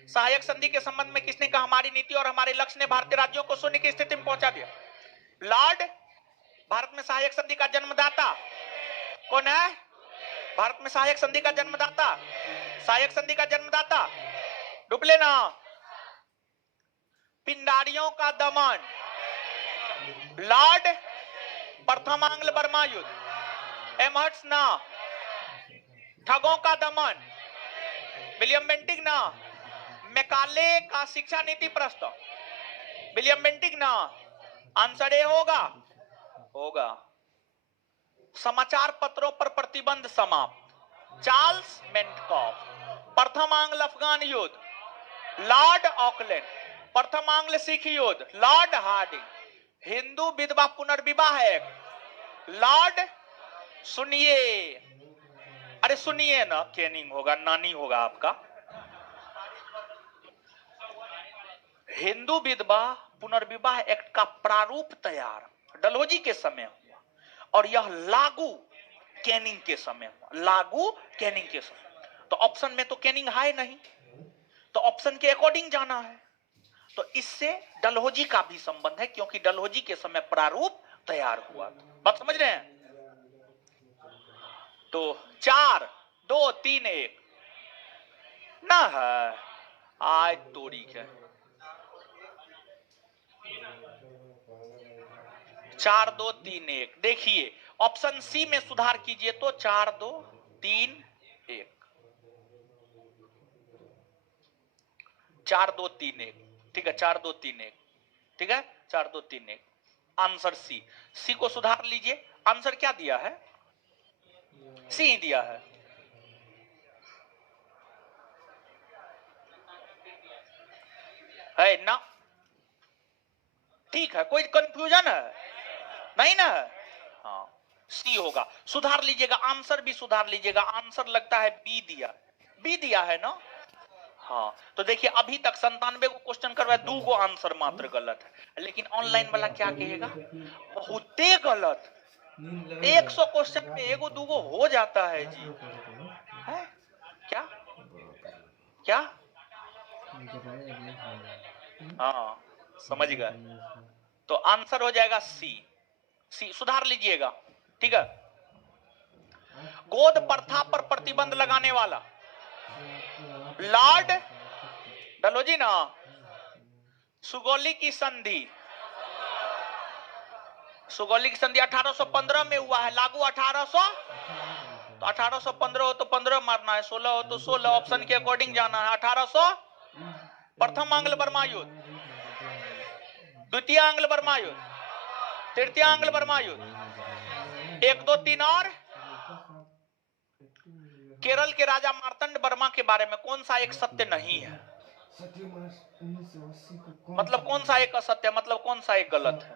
सहायक संधि के संबंध में किसने कहा हमारी नीति और हमारे लक्ष्य ने भारतीय राज्यों को शून्य की स्थिति में पहुंचा दिया? लॉर्ड। भारत में सहायक संधि का जन्मदाता कौन है? भारत में सहायक संधि का जन्मदाता, सहायक संधि का जन्मदाता डुप्ले ना, पिंडारियों का दमन, लॉर्ड। प्रथम आंग्ल बर्मा युद्ध, एमहर्ट्स ना, ठगों का दमन, विलियम बेंटिंग ना, मैकाले का शिक्षा नीति प्रस्ताव, विलियम बेंटिंग ना। आंसर ए होगा। समाचार पत्रों पर प्रतिबंध समाप्त, चार्ल्स मेंटकॉफ। प्रथम आंग्ल अफगान युद्ध, लॉर्ड ऑकलैंड। प्रथम आंग्ल सिख युद्ध, लॉर्ड हार्डिंग। हिंदू विधवा पुनर्विवाह एक्ट, लॉर्ड। सुनिए, अरे सुनिए ना, कैनिंग होगा, नानी होगा आपका। हिंदू विधवा पुनर्विवाह एक्ट का प्रारूप तैयार डलहौजी के समय हुआ और यह लागू कैनिंग के समय हुआ, लागू कैनिंग के समय। तो ऑप्शन में तो कैनिंग है नहीं, तो ऑप्शन के अकॉर्डिंग जाना है। तो इससे डलहौजी का भी संबंध है क्योंकि डलहौजी के समय प्रारूप तैयार हुआ। बात समझ रहे हैं? तो 4 2 3 1 ना है आज तोड़ी के 4 2 3 1। देखिए ऑप्शन सी में सुधार कीजिए तो 4 2 3 1, 4 2 3 1। ठीक है, 4 2 3 1। ठीक है, 4 2 3 1। Answer C. सी को सुधार लीजिए। आंसर क्या दिया है? सी ही दिया है ना? ठीक है, कोई कंफ्यूजन है नहीं ना? हाँ, सी होगा। सुधार लीजिएगा, आंसर भी सुधार लीजिएगा। आंसर लगता है बी दिया, बी दिया है ना? हाँ, तो देखिए अभी तक 97 को क्वेश्चन करवाए, 2 को आंसर मात्र गलत है, लेकिन ऑनलाइन वाला क्या कहेगा? बहुते गलत। 100 क्वेश्चन में एगो दूगो हो जाता है जी। है क्या क्या? हाँ, समझ गए। तो आंसर हो जाएगा सी। सी सुधार लीजिएगा। ठीक है, गोद प्रथा पर प्रतिबंध लगाने वाला लॉर्ड डलहौजी ना, सुगौली की संधि। सुगौली की संधि 1815 में हुआ है, लागू 1800। तो 1815 हो तो 15 मारना है, 16 हो तो 16, ऑप्शन के अकॉर्डिंग जाना है। 1800 प्रथम आंग्ल बर्मा युद्ध, द्वितीय आंग्ल बर्मा युद्ध, तृतीय आंग्ल बर्मा युद्ध, 1 2 3 और केरल के राजा मार्तंड वर्मा के बारे में कौन सा एक सत्य नहीं है? मतलब कौन सा एक असत्य, मतलब कौन सा एक गलत है?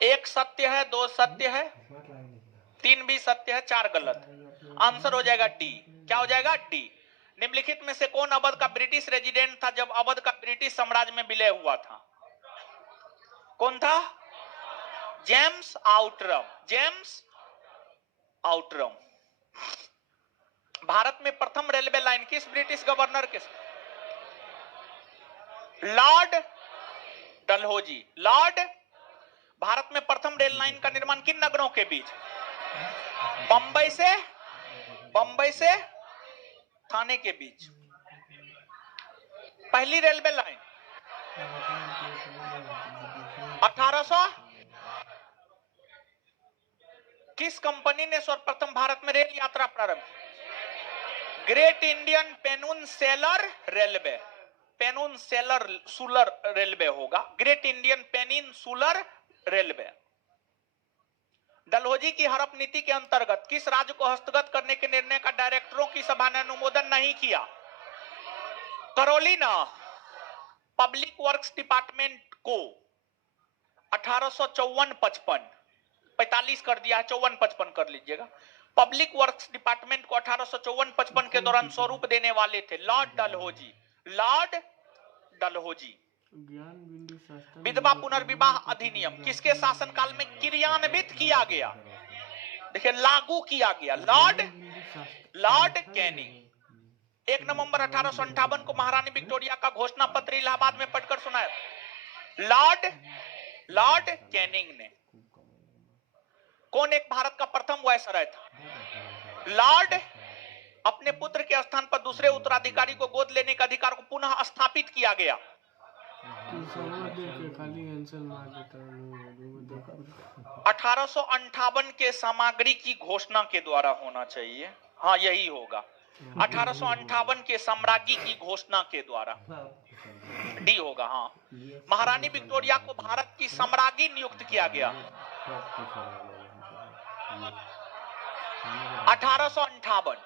एक सत्य है, 2 सत्य है, 3 भी सत्य है, 4 गलत है। आंसर हो जाएगा डी। क्या हो जाएगा? डी। निम्नलिखित में से कौन अवध का ब्रिटिश रेजिडेंट था जब अवध का ब्रिटिश साम्राज्य में विलय हुआ था? कौन था? James Outram. James Outram. Bharat में प्रथम रेलवे लाइन किस ब्रिटिश गवर्नर के? लॉर्ड डलहौजी। लॉर्ड। भारत में प्रथम रेल लाइन का निर्माण किन नगरों के बीच? बंबई से थाने के बीच पहली रेलवे लाइन 1800। किस कंपनी ने सर्वप्रथम भारत में रेल यात्रा प्रारंभ की? Great Indian Peninsular Railway. Peninsular Railway होगा, Great Indian Peninsular Railway. Dalhousie की हड़प नीति के अंतर्गत किस राज्य को हस्तगत करने के निर्णय का डायरेक्टरों की सभा ने अनुमोदन नहीं किया? कैरोलिना। पब्लिक वर्क्स डिपार्टमेंट को 1854-55 45 कर दिया है, 54-55 कर लीजिएगा। पब्लिक वर्क्स डिपार्टमेंट को 1854-55 के दौरान स्वरूप देने वाले थे लॉर्ड डलहौजी। लॉर्ड डलहौजी। विधवा पुनर्विवाह अधिनियम किसके शासनकाल में क्रियान्वित किया गया? देखिए लागू किया गया, लॉर्ड कैनिंग। 1 नवंबर 1858 को महारानी विक्टोरिया का घोषणा पत्र इलाहाबाद में पढ़कर सुनाया लॉर्ड कैनिंग ने। कौन एक भारत का प्रथम वायसराय था? लॉर्ड। अपने पुत्र के स्थान पर दूसरे उत्तराधिकारी को गोद लेने के अधिकार को पुनः स्थापित किया गया। 1858 के सामग्री की घोषणा के द्वारा होना चाहिए। हाँ यही होगा, 1858 के साम्राज्ञी की घोषणा के द्वारा। डी होगा। हाँ, महारानी विक्टोरिया को भारत की सम्राज्ञी नियुक्त किया गया 1858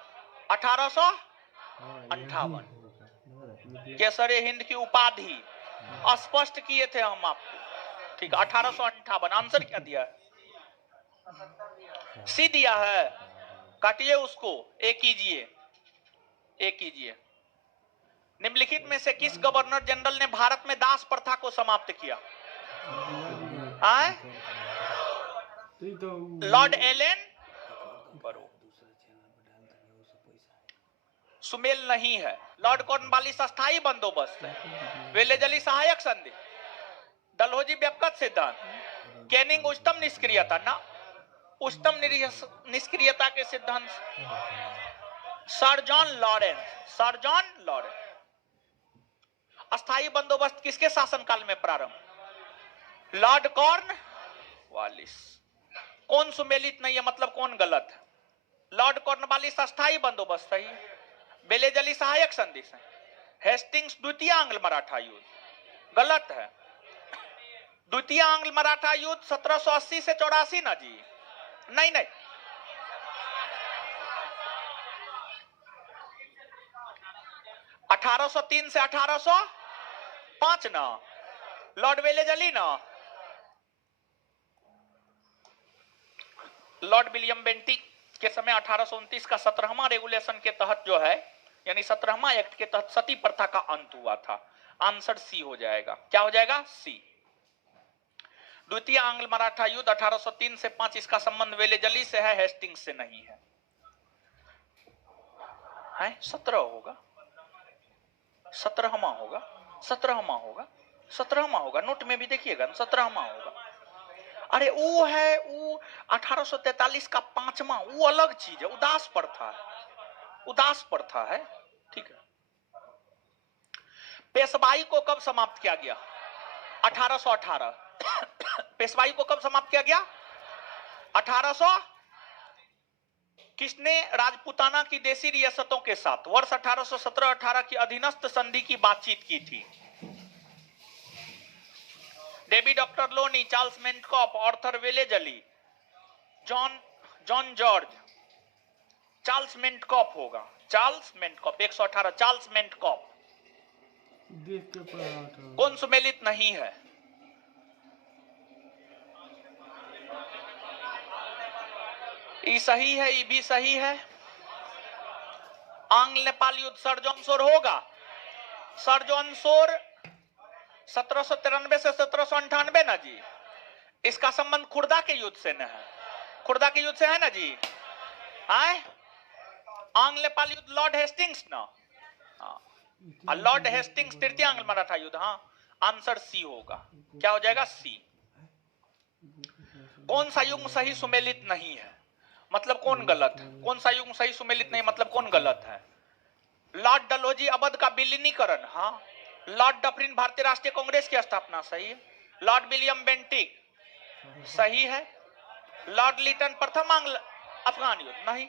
केसरे हिंद की उपाधि स्पष्ट किए थे हम आपको। ठीक है, 1858। आंसर क्या दिया है? सी दिया है। काटिए उसको, ए कीजिए, ए कीजिए। निम्नलिखित में से किस गवर्नर जनरल ने भारत में दास प्रथा को समाप्त किया? आए? लॉर्ड एलन बरो। सुमेल नहीं है। लॉर्ड कॉर्नवालिस अस्थायी बंदोबस्त है। वेलेजली सहायक संधि, डलहौजी व्यक्तिगत सिद्धांत, कैनिंग उच्चतम निष्क्रियता ना, उच्चतम निष्क्रियता के सिद्धांत, sir John Lawrence, sir John Lawrence. अस्थायी बंदोबस्त किसके शासनकाल में प्रारंभ? Lord Cornwallis. कौन सुमेलित नहीं है, मतलब कौन गलत है? लॉर्ड कॉर्नवालिस अस्थायी बंदोबस्त सही है। वेलेजली सहायक संधि से, हेस्टिंग्स द्वितीय आंग्ल मराठा युद्ध गलत है। द्वितीय आंग्ल मराठा युद्ध 1780 से 84 ना जी, नहीं नहीं, अठारह सौ 3 से 1805 ना, लॉर्ड वेलेजली ना, लॉर्ड विलियम बेंटिक के समय 1829 का 17वां रेगुलेशन के तहत जो है, यानी 17वां एक्ट के तहत सती प्रथा का अंत हुआ था। आंसर सी हो जाएगा। क्या हो जाएगा? सी। द्वितीय आंग्ल मराठा युद्ध 1803 से 5, इसका संबंध वेलेजली से है, हेस्टिंग्स से नहीं है। 17 होगा, 17वां होगा, 17वां होगा, 17वां होगा, नोट में भी देखिएगा, 17वां होगा। अरे वो है, वो 1843 का 5वां, वो अलग चीज है, उदास प्रथा है, उदास प्रथा है। ठीक है। पेशवाई को कब समाप्त किया गया? 1818। पेशवाई को कब समाप्त किया गया? 1800। किसने राजपूताना की देशी रियासतों के साथ वर्ष 1817-18 की अधीनस्थ संधि की बातचीत की थी? David Ochterlony, Charles Metcalfe, Arthur Wellesley, John George. Charles Metcalfe होगा, चार्ल्स मेंटकॉप। 118 चार्ल्स मेंटकॉप। कौन सुमेलित नहीं है? ई सही है, ई भी सही है। आंग्ल नेपाल युद्ध सर जॉन सोर होगा। सर जॉन सोर 1793 से 1798 ना जी, इसका संबंध खुर्दा के युद्ध से न है, खुर्दा के युद्ध से है ना जी। आए? आंग्ल नेपाल युद्ध लॉर्ड हेस्टिंग्स ना, लॉर्ड हेस्टिंग्स तृतीय आंग्ल मराठा युद्ध। हाँ, आंसर सी होगा। क्या हो जाएगा? सी। कौन सा युग्म सही सुमेलित नहीं है, मतलब कौन गलत है? कौन सा युग्म सही सुमेलित नहीं, मतलब कौन गलत है? लॉर्ड डलहौजी अवध का विलीनीकरण, हाँ। लॉर्ड डफरिन भारतीय राष्ट्रीय कांग्रेस की स्थापना, सही है। लॉर्ड विलियम बेंटिक, सही है। लॉर्ड लिटन प्रथम आंग्ल अफगान युद्ध, नहीं।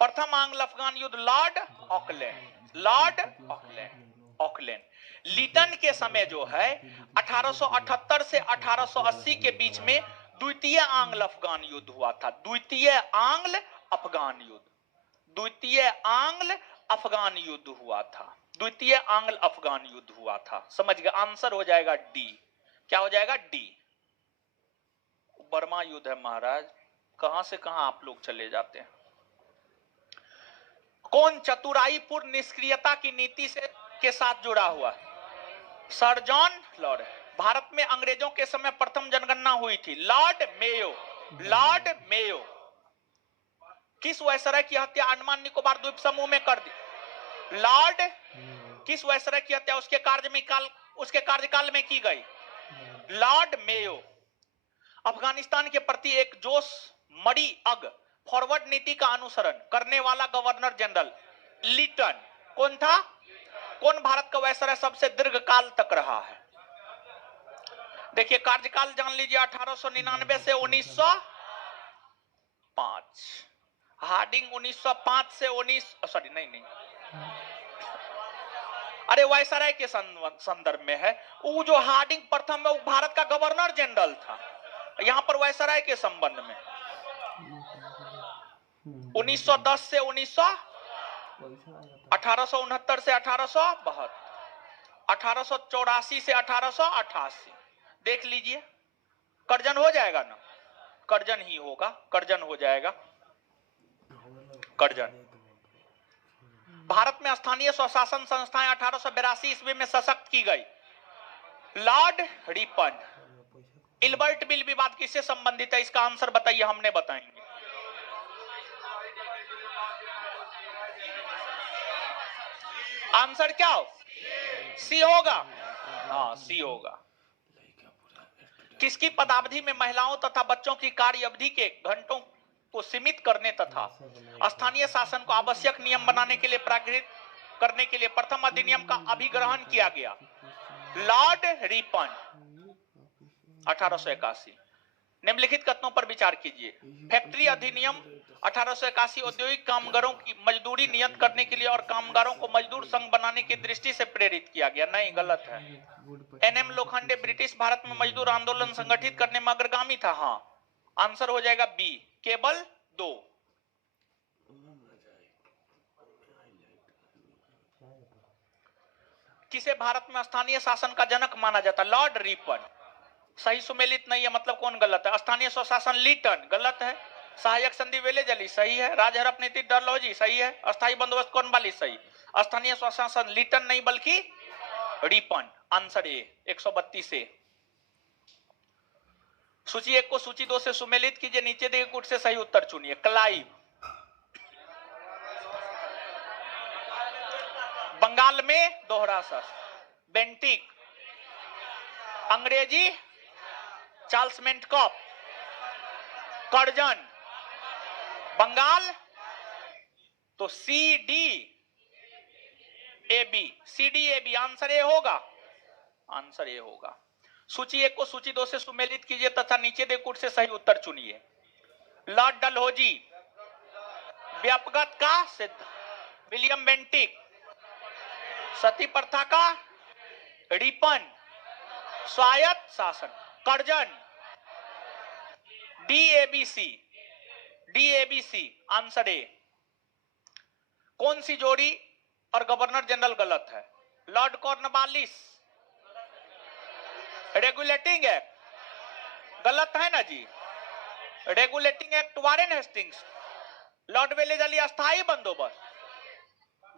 प्रथम आंग्ल अफगान युद्ध Lord Auckland, Lord Auckland. Lytton के समय जो है 1878 से 1880 के बीच में द्वितीय आंग्ल अफगान युद्ध हुआ था। द्वितीय आंग्ल अफगान युद्ध, द्वितीय आंग्ल अफगान युद्ध हुआ था, द्वितीय आंग्ल अफगान युद्ध हुआ था। समझ गए? आंसर हो जाएगा डी। क्या हो जाएगा? डी। बर्मा युद्ध है महाराज, कहां से कहां आप लोग चले जाते हैं। कौन चतुराईपूर्ण निष्क्रियता की नीति से के साथ जुड़ा हुआ? Sir John Lawrence. भारत में अंग्रेजों के समय प्रथम जनगणना हुई थी? Lord Mayo, Lord Mayo. किस वायसराय की हत्या अंडमान निकोबार द्वीप समूह में कर दी? लॉर्ड। किस वायसराय की हत्या उसके कार्यकाल में की गई? Lord Mayo. अफगानिस्तान के प्रति एक जोश मरी अग फॉरवर्ड नीति का अनुसरण करने वाला गवर्नर जनरल लिटन कौन था? कौन भारत का वायसराय सबसे दीर्घ काल तक रहा है? देखिए कार्यकाल जान लीजिए, 1899 से 1905। हार्डिंग 1905 से 19 अरे वायसराय के संदर्भ में है। वो जो हार्डिंग प्रथम है वो भारत का गवर्नर जनरल था, यहां पर वायसराय के संबंध में 1910 से 1869 से 1872, 1884 से 1888। देख लीजिए, कर्जन हो जाएगा ना? कर्जन ही होगा, कर्जन हो जाएगा। कर्जन। भारत में स्थानीय स्वशासन संस्थाएं 1882 ईस्वी में सशक्त की गई, लॉर्ड रिपन। इल्बर्ट बिल विवाद किससे संबंधित है? इसका आंसर बताइए, हमने बताएंगे। आंसर क्या हो? सी होगा। हाँ, सी होगा। किसकी पदावधि में महिलाओं तथा बच्चों की कार्य अवधि के घंटों को सीमित करने तथा स्थानीय शासन को आवश्यक नियम बनाने के लिए प्राकृत करने के लिए प्रथम अधिनियम का अभिग्रहण किया गया? Lord Ripon, 1881। निम्नलिखित कथनों पर विचार कीजिए। फैक्ट्री अधिनियम 1881 औद्योगिक कामगारों की मजदूरी नियत करने के लिए और कामगारों को मजदूर संघ बनाने की दृष्टि से प्रेरित किया गया। नहीं, गलत है। एनएम लोखंडे ब्रिटिश भारत में मजदूर आंदोलन संगठित करने में अग्रगामी था। हाँ, आंसर हो जाएगा बी, केवल 2। किसे भारत में स्थानीय शासन का जनक माना जाता? Lord Ripon. सही सुमेलित नहीं है, मतलब कौन गलत है? स्थानीय स्वशासन लीटन, गलत है। सहायक संधि वेलेजली, सही है। राजहरप नीति डलहौजी, सही है। अस्थायी बंदोबस्त कॉर्नवालिस, सही। स्थानीय स्वशासन लीटन नहीं बल्कि रिपन, आंसर ए, 132 से। सूची 1 को सूची 2 से सुमेलित कीजिए, नीचे दिए कूट से सही उत्तर चुनिए। क्लाइव, बंगाल में दोहरा सर। बेंटिक, अंग्रेजी चार्ल्स मेंटकॉप। कर्जन, बंगाल तो C D A B, C D A B, answer A होगा। आंसर ए होगा। सूची 1 को सूची 2 से सुमेलित कीजिए तथा नीचे दे कूट से सही उत्तर चुनिए। लॉर्ड डलहौजी, व्यापकता का सिद्ध। विलियम बेंटिक, सती प्रथा का। रिपन, स्वायत्त शासन। Curzon, DABC, DABC, answer A. कौन सी जोड़ी और गवर्नर जनरल गलत है? लॉर्ड कॉर्नवालिस, रेगुलेटिंग एक्ट, गलत है ना जी। Regulating Act Warren Hastings. Lord Wellesley, अस्थायी बंदोबस्त,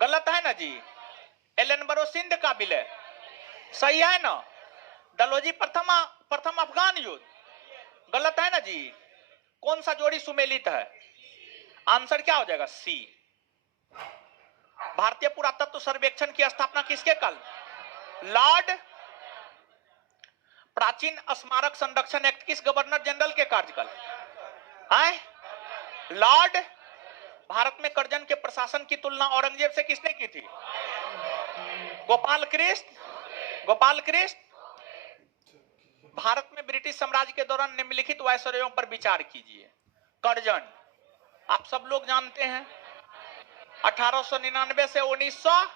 गलत है ना जी। एलन बरो, सिंध का विलय, सही है ना। डलहौजी, प्रथम अफगान युद्ध, गलत है ना जी। कौन सा जोड़ी सुमेलित है? आंसर क्या हो जाएगा? सी। भारतीय पुरातत्व सर्वेक्षण की स्थापना किसके काल? लॉर्ड। प्राचीन स्मारक संरक्षण एक्ट किस गवर्नर जनरल के कार्यकाल है? लॉर्ड। भारत में कर्जन के प्रशासन की तुलना औरंगजेब से किसने की थी? गोपाल कृष्ण, गोपाल कृष्ण। भारत में ब्रिटिश साम्राज्य के दौरान निम्नलिखित वायसरायों पर विचार कीजिए। कर्जन, आप सब लोग जानते हैं। 1899 से 1900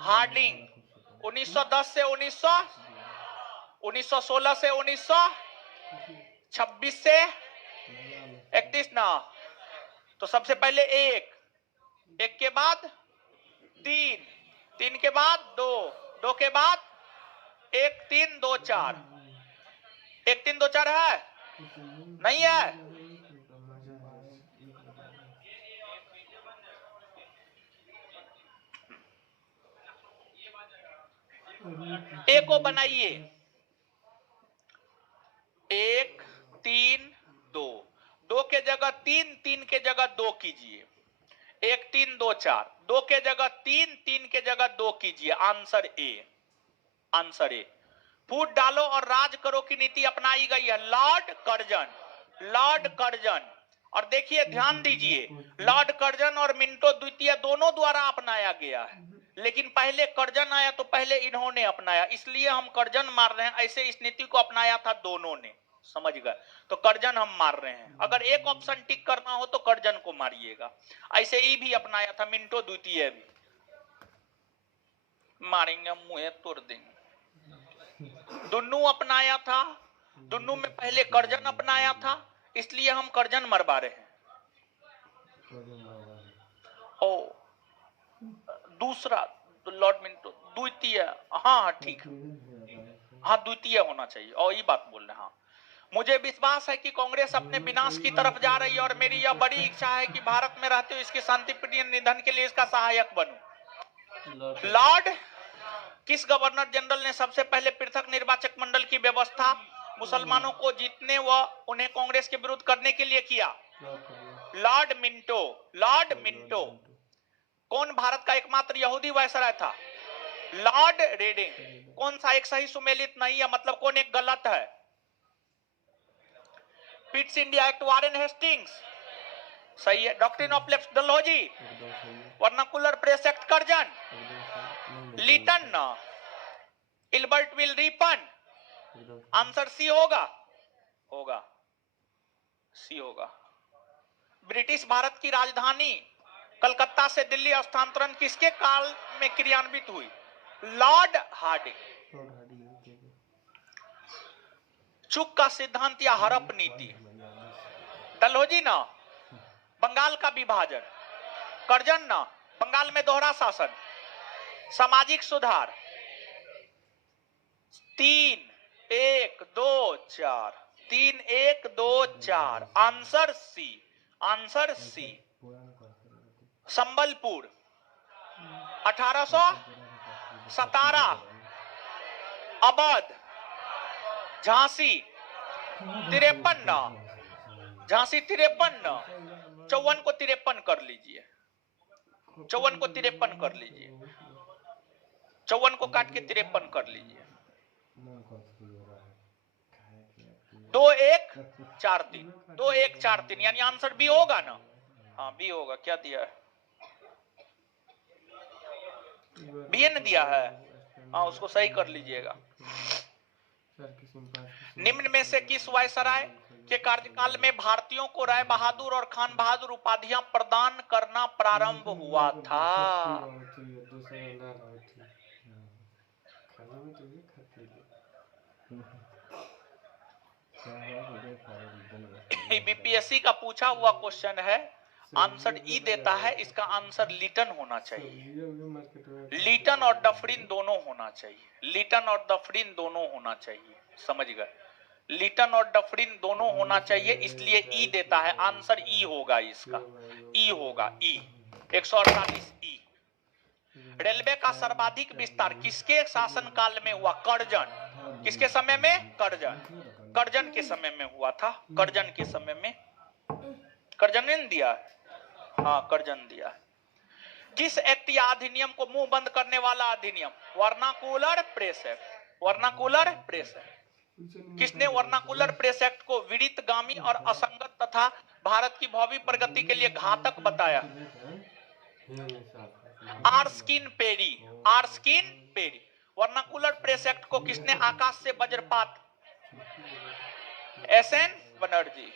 हार्डिंग, 1910 से 1916 से 1926 से 31 ना। तो सबसे पहले एक के बाद 3 के बाद 2 के बाद 1 3 2 4, 1 3 2 4 है? नहीं है। ए को बनाइए। 1 3 2, 2 के जगह 3 के जगह 2 कीजिए। 1 3 2 4, 2 के जगह 3 के जगह 2 कीजिए। Answer A, answer A. फूट डालो और राज करो की नीति अपनाई गई है। Lord Curzon, Lord Curzon. और देखिए, ध्यान दीजिए, लॉर्ड कर्जन और मिंटो द्वितीय दोनों द्वारा अपनाया गया है, लेकिन पहले कर्जन आया तो पहले इन्होंने अपनाया, इसलिए हम कर्जन मार रहे हैं। ऐसे इस नीति को अपनाया था दोनों ने, समझ गए? तो कर्जन हम मार रहे हैं। अगर एक ऑप्शन टिक करना हो तो कर्जन को मारिएगा। ऐसे ही भी अपनाया था मिंटो द्वितीय भी। मारेंगे, मुंह तोड़ देंगे। दुन्नू अपनाया था, दुन्नू में पहले कर्जन अपनाया था, इसलिए हम कर्जन मरवा रहे हैं। ओ दूसरा लॉर्ड मिंटो द्वितीय, हाँ ठीक है, हाँ द्वितीय होना चाहिए। और ये बात बोल रहे हैं। हाँ, मुझे विश्वास है कि कांग्रेस अपने विनाश की तरफ जा रही है और मेरी यह बड़ी इच्छा है कि भारत में रहते हुए इसके शांतिप्रिय निधन के लिए इसका सहायक बनूं। लॉर्ड किस गवर्नर जनरल ने सबसे पहले पृथक निर्वाचक मंडल की व्यवस्था मुसलमानों को जीतने व उन्हें कांग्रेस के विरुद्ध करने के लिए किया? Lord Minto. Lord Minto. कौन भारत का एकमात्र यहूदी वायसराय था? Lord Reading. कौन सा एक सही सुमेलित नहीं है, मतलब कौन एक गलत है? Pitt's India act, Warren Hastings. सही है। Doctrine of left, Dalhousie. Vernacular press act, Curzon. Lytton ना, Ilbert will Ripon. Answer C होगा। होगा सी होगा। ब्रिटिश भारत की राजधानी कलकत्ता से दिल्ली स्थानांतरण किसके काल में क्रियान्वित हुई? Lord Hardinge. चुक का सिद्धांत या हड़प नीति? डलहौजी ना, बंगाल का विभाजन। कर्जन ना, बंगाल में दोहरा शासन। सामाजिक सुधार। 3 1 2 4, 3 1 2 4। Answer C. Answer C. Sambalpur 1817। Awadh, Jhansi 53 ना, झांसी 53 ना। 54 को 53 कर लीजिए, 54 को 53 कर लीजिए, 54 को काट के 53 कर लीजिए। 2 1 4 3, 2 1 4 3, यानी आंसर बी होगा ना? हाँ बी होगा। क्या दिया है? बी ने दिया है। हाँ उसको सही कर लीजिएगा। निम्न में से किस वायसराय के कार्यकाल में भारतीयों को राय बहादुर और खान बहादुर उपाधियां प्रदान करना प्रारंभ हुआ था? बीपीएससी का पूछा हुआ क्वेश्चन है। आंसर ई देता है, इसका आंसर लीटन होना चाहिए। लीटन और डफरिन दोनों होना चाहिए। लीटन और डफरिन दोनों होना चाहिए। समझ गए? लीटन और डफरिन दोनों होना चाहिए, इसलिए ई देता है। आंसर ई होगा, इसका ई होगा। ई 148 ई। रेलवे का सर्वाधिक विस्तार किसके शासनकाल में हुआ? कर्जन। किसके समय में? कर्जन। कर्जन के समय में हुआ था। कर्जन के समय में। कर्जन ने दिया। हाँ कर्जन दिया। किस एक्ट या अधिनियम को मुंह बंद करने वाला अधिनियम? Vernacular press act. Vernacular press act. किसने वर्नाकुलर प्रेस एक्ट को विदितगामी और असंगत तथा भारत की भावी प्रगति के लिए घातक बताया? Erskine Perry. Erskine Perry. Vernacular press act को किसने आकाश से वज्रपात? एसएन बनर्जी।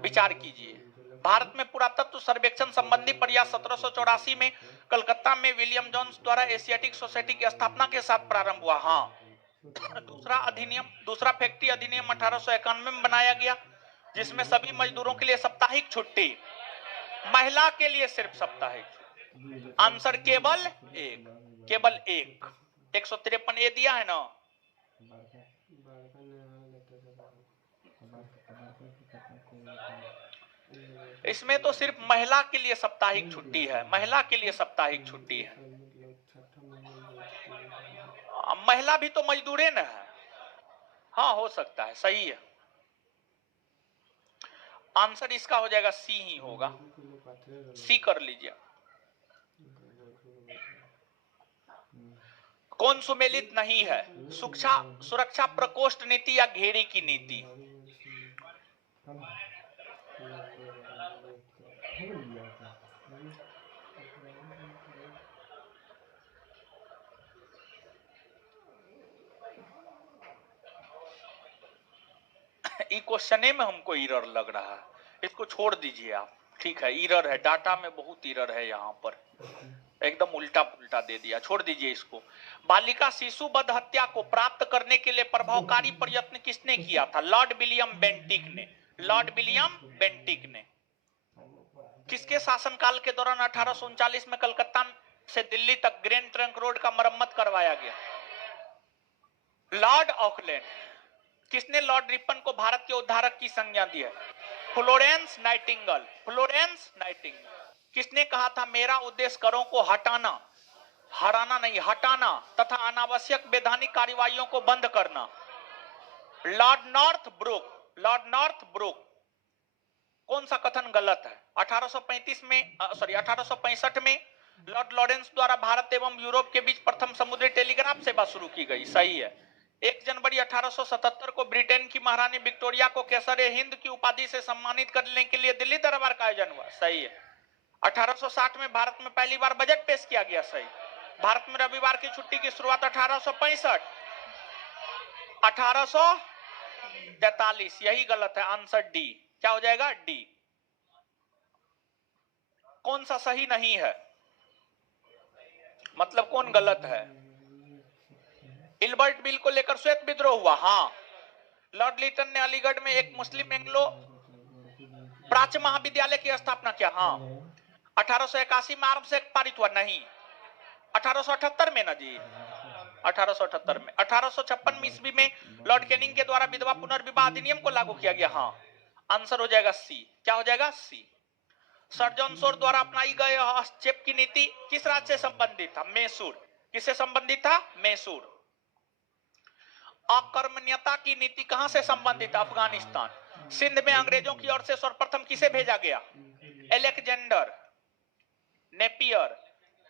विचार कीजिए। भारत में पुरातत्व सर्वेक्षण संबंधी प्रयास 1784 में कलकत्ता में विलियम जोन्स द्वारा एशियाटिक सोसाइटी की स्थापना के साथ प्रारंभ हुआ। हाँ। दूसरा फैक्ट्री अधिनियम 1891 में बनाया गया, जिसमें सभी मजदूरों के लिए साप्ताहिक छुट्टी, महिला के लिए सिर्फ साप्ताहिक छुट्टी। आंसर केवल एक। केवल एक। 153 ए दिया है ना? इसमें तो सिर्फ महिला के लिए साप्ताहिक छुट्टी है। महिला के लिए साप्ताहिक छुट्टी है। महिला भी तो मजदूरे न है। हाँ हो सकता है, सही है। आंसर इसका हो जाएगा सी ही होगा। सी कर लीजिए। कौन सुमेलित नहीं है? सुरक्षा प्रकोष्ठ नीति या घेरी की नीति? क्वेश्चन में हमको एरर लग रहा है, इसको छोड़ दीजिए आप। ठीक है, एरर है, डाटा में बहुत एरर है, यहाँ पर एकदम उल्टा पुल्टा दे दिया, छोड़ दीजिए इसको। बालिका शिशु वध हत्या को प्राप्त करने के लिए प्रभावकारी प्रयत्न किसने किया था? लॉर्ड विलियम बेंटिक ने। लॉर्ड विलियम बेंटिक ने। किसके शासनकाल के दौरान 1839 में कलकत्ता से दिल्ली तक ग्रैंड ट्रंक रोड का मरम्मत करवाया गया? Lord Auckland. किसने लॉर्ड रिपन को भारत के उद्धारक की संज्ञा दी है? Florence Nightingale. Florence Nightingale. किसने कहा था मेरा उद्देश्य करों को हटाना, हराना नहीं, हटाना तथा अनावश्यक वैधानिक कार्यवाहियों को बंद करना? Lord Northbrook. Lord Northbrook. कौन सा कथन गलत है? 1835 में 1865 में लॉर्ड लॉरेंस द्वारा भारत एवं यूरोप के बीच प्रथम समुद्री टेलीग्राफ सेवा शुरू की गई, सही है। 1 जनवरी 1877 को ब्रिटेन की महारानी विक्टोरिया को केसर हिंद की उपाधि से सम्मानित करने के लिए दिल्ली दरबार का आयोजन हुआ, सही है। 1860 में भारत में पहली बार बजट पेश किया गया, सही। भारत में रविवार की छुट्टी की शुरुआत 1865। 1843, यही गलत है, आंसर डी। क्या हो जाएगा? डी। कौन सा सही नहीं है? मतलब कौन गलत है? इल्बर्ट बिल को लेकर श्वेत विद्रोह हुआ, हाँ। लॉर्ड लिटन ने अलीगढ़ में एक मुस्लिम एंग्लो प्राच्य महाविद्यालय की स्थापना किया, हाँ। 1881 में आर्म्स एक्ट पारित हुआ, नहीं। 1878 में ना जी, 1878 में। 1856 ईस्वी में लॉर्ड कैनिंग के द्वारा विधवा पुनर्विवाह अधिनियम को लागू किया गया, हाँ। आंसर हो जाएगा सी। क्या हो जाएगा? सी। सर जॉन शोर द्वारा अपनाई गई हस्तक्षेप की नीति किस राज्य से संबंधित था? मैसूर। किससे संबंधित था? मैसूर। अकर्मण्यता की नीति कहां से संबंधित? अफगानिस्तान। सिंध में अंग्रेजों की ओर से सर्वप्रथम किसे भेजा गया? Alexander, Napier,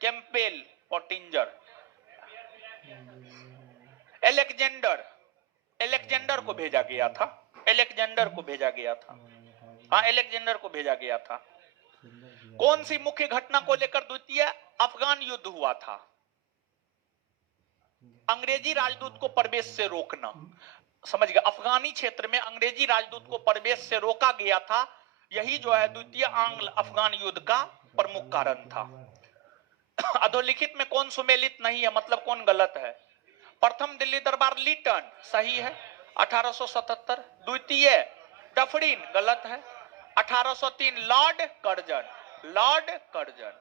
Campbell, Pottinger. Alexander, Alexander को भेजा गया था, अलेक्जेंडर को भेजा गया था, हाँ, अलेक्जेंडर को भेजा गया था। कौन सी मुख्य घटना को लेकर द्वितीय अफगान युद्ध हुआ था? अंग्रेजी राजदूत को प्रवेश से रोकना, समझ गए? अफगानी क्षेत्र में अंग्रेजी राजदूत को प्रवेश से रोका गया था, यही जो है द्वितीय आंग्ल अफगान युद्ध का प्रमुख कारण था। अधोलिखित में कौन सुमेलित नहीं है, मतलब कौन गलत है? प्रथम दिल्ली दरबार लिटन, सही है, 1877। द्वितीय डफरिन, गलत है, 1803। Lord Curzon, Lord Curzon.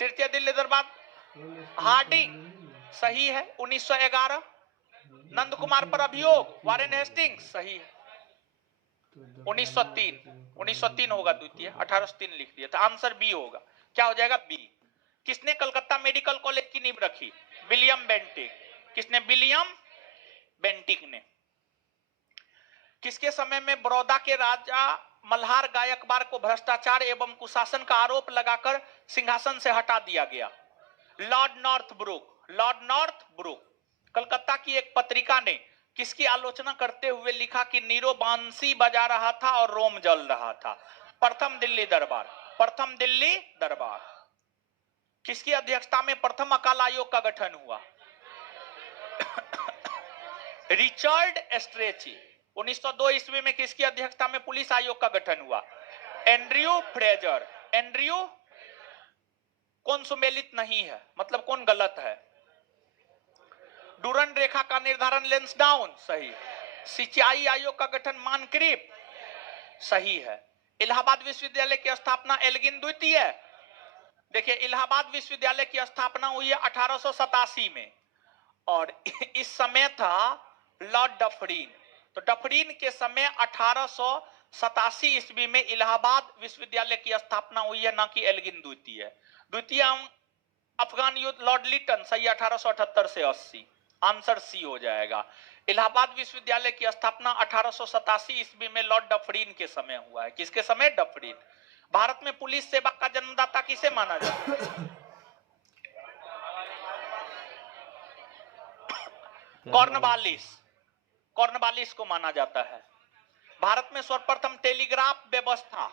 तृतीय दिल्ली दरबार हार्डिंग, सही है, 1911। नंद कुमार पर अभियोग वारेन हेस्टिंग्स, सही है, 1903। 1903 होगा द्वितीय, 1803 लिख दिया था, आंसर बी होगा। क्या हो जाएगा? बी। किसने कलकत्ता मेडिकल कॉलेज की नींव रखी? William Bentinck. किसने? विलियम बेंटिक ने। किसके समय में बड़ौदा के राजा मल्हार गायकवाड़ को भ्रष्टाचार एवं कुशासन का आरोप लगाकर सिंहासन से हटा दिया गया? Lord Northbrook. Lord Northbrook. Calcutta की एक पत्रिका ने किसकी आलोचना करते हुए लिखा कि नीरो बांसी बजा रहा था और रोम जल रहा था? प्रथम दिल्ली दरबार। प्रथम दिल्ली दरबार। किसकी अध्यक्षता में प्रथम अकाल आयोग का गठन हुआ? रिचर्ड एस्ट्रेची। 1902 ईस्वी में किसकी अध्यक्षता में पुलिस आयोग का गठन हुआ? Andrew Fraser. एंड्रयू। कौन सुमेलित नहीं है, मतलब कौन गलत है? डूरन रेखा का निर्धारण लेंसडाउन, सही। सिंचाई आयोग का गठन मानक्रिप, सही है। इलाहाबाद विश्वविद्यालय की स्थापना एल्गिन द्वितीय। देखिए, इलाहाबाद विश्वविद्यालय की स्थापना हुई है 1887 में और इस समय था लॉर्ड डफरिन। तो डफरिन के समय 1887 ईस्वी में इलाहाबाद विश्वविद्यालय की स्थापना हुई है, ना कि एल्गिन द्वितीय। द्वितीय अफगान युद्ध लॉर्ड लिटन, सही, 1878 से 80। आंसर सी हो जाएगा। इलाहाबाद विश्वविद्यालय की स्थापना 1887 ईस्वी में लॉर्ड डफरिन के समय हुआ है। किसके समय? डफरिन। भारत में पुलिस सेवा का जन्मदाता किसे माना जाता है? कॉर्नवालिस। कॉर्नवालिस को माना जाता है। भारत में सर्वप्रथम टेलीग्राफ व्यवस्था,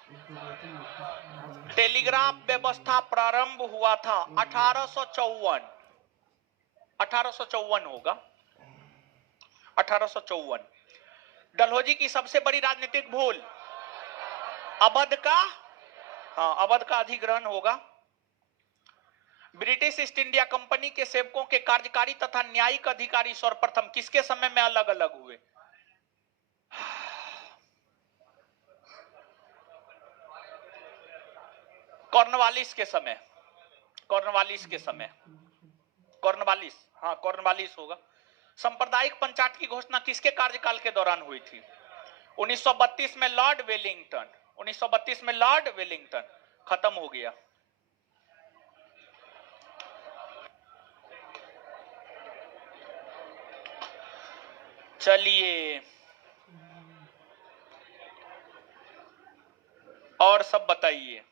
टेलीग्राफ व्यवस्था प्रारंभ हुआ था 1854। 1854 होगा, 1854। डलहौजी की सबसे बड़ी राजनीतिक भूल? अवध का, हाँ, अवध का अधिग्रहण होगा। ब्रिटिश ईस्ट इंडिया कंपनी के सेवकों के कार्यकारी तथा न्यायिक अधिकारी सर्वप्रथम किसके समय में अलग अलग हुए? कॉर्नवालिस के समय। कॉर्नवालिस के समय। कॉर्नवालिस, हाँ, कॉर्नवालिस होगा। सांप्रदायिक पंचायत की घोषणा किसके कार्यकाल के दौरान हुई थी? 1932 में लॉर्ड वेलिंगटन। 1932 में लॉर्ड वेलिंगटन। खत्म हो गया। चलिए और सब बताइए।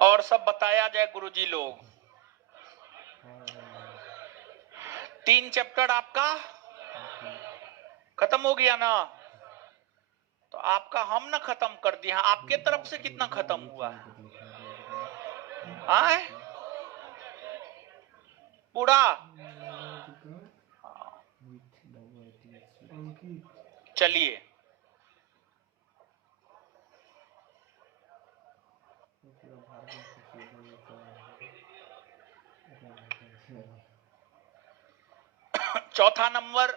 और सब बताया जाए गुरुजी लोग। 3 चैप्टर आपका खत्म हो गया ना? तो आपका हम ना खत्म कर दिए, आपके तरफ से कितना खत्म हुआ? आए पूरा? चलिए चौथा नंबर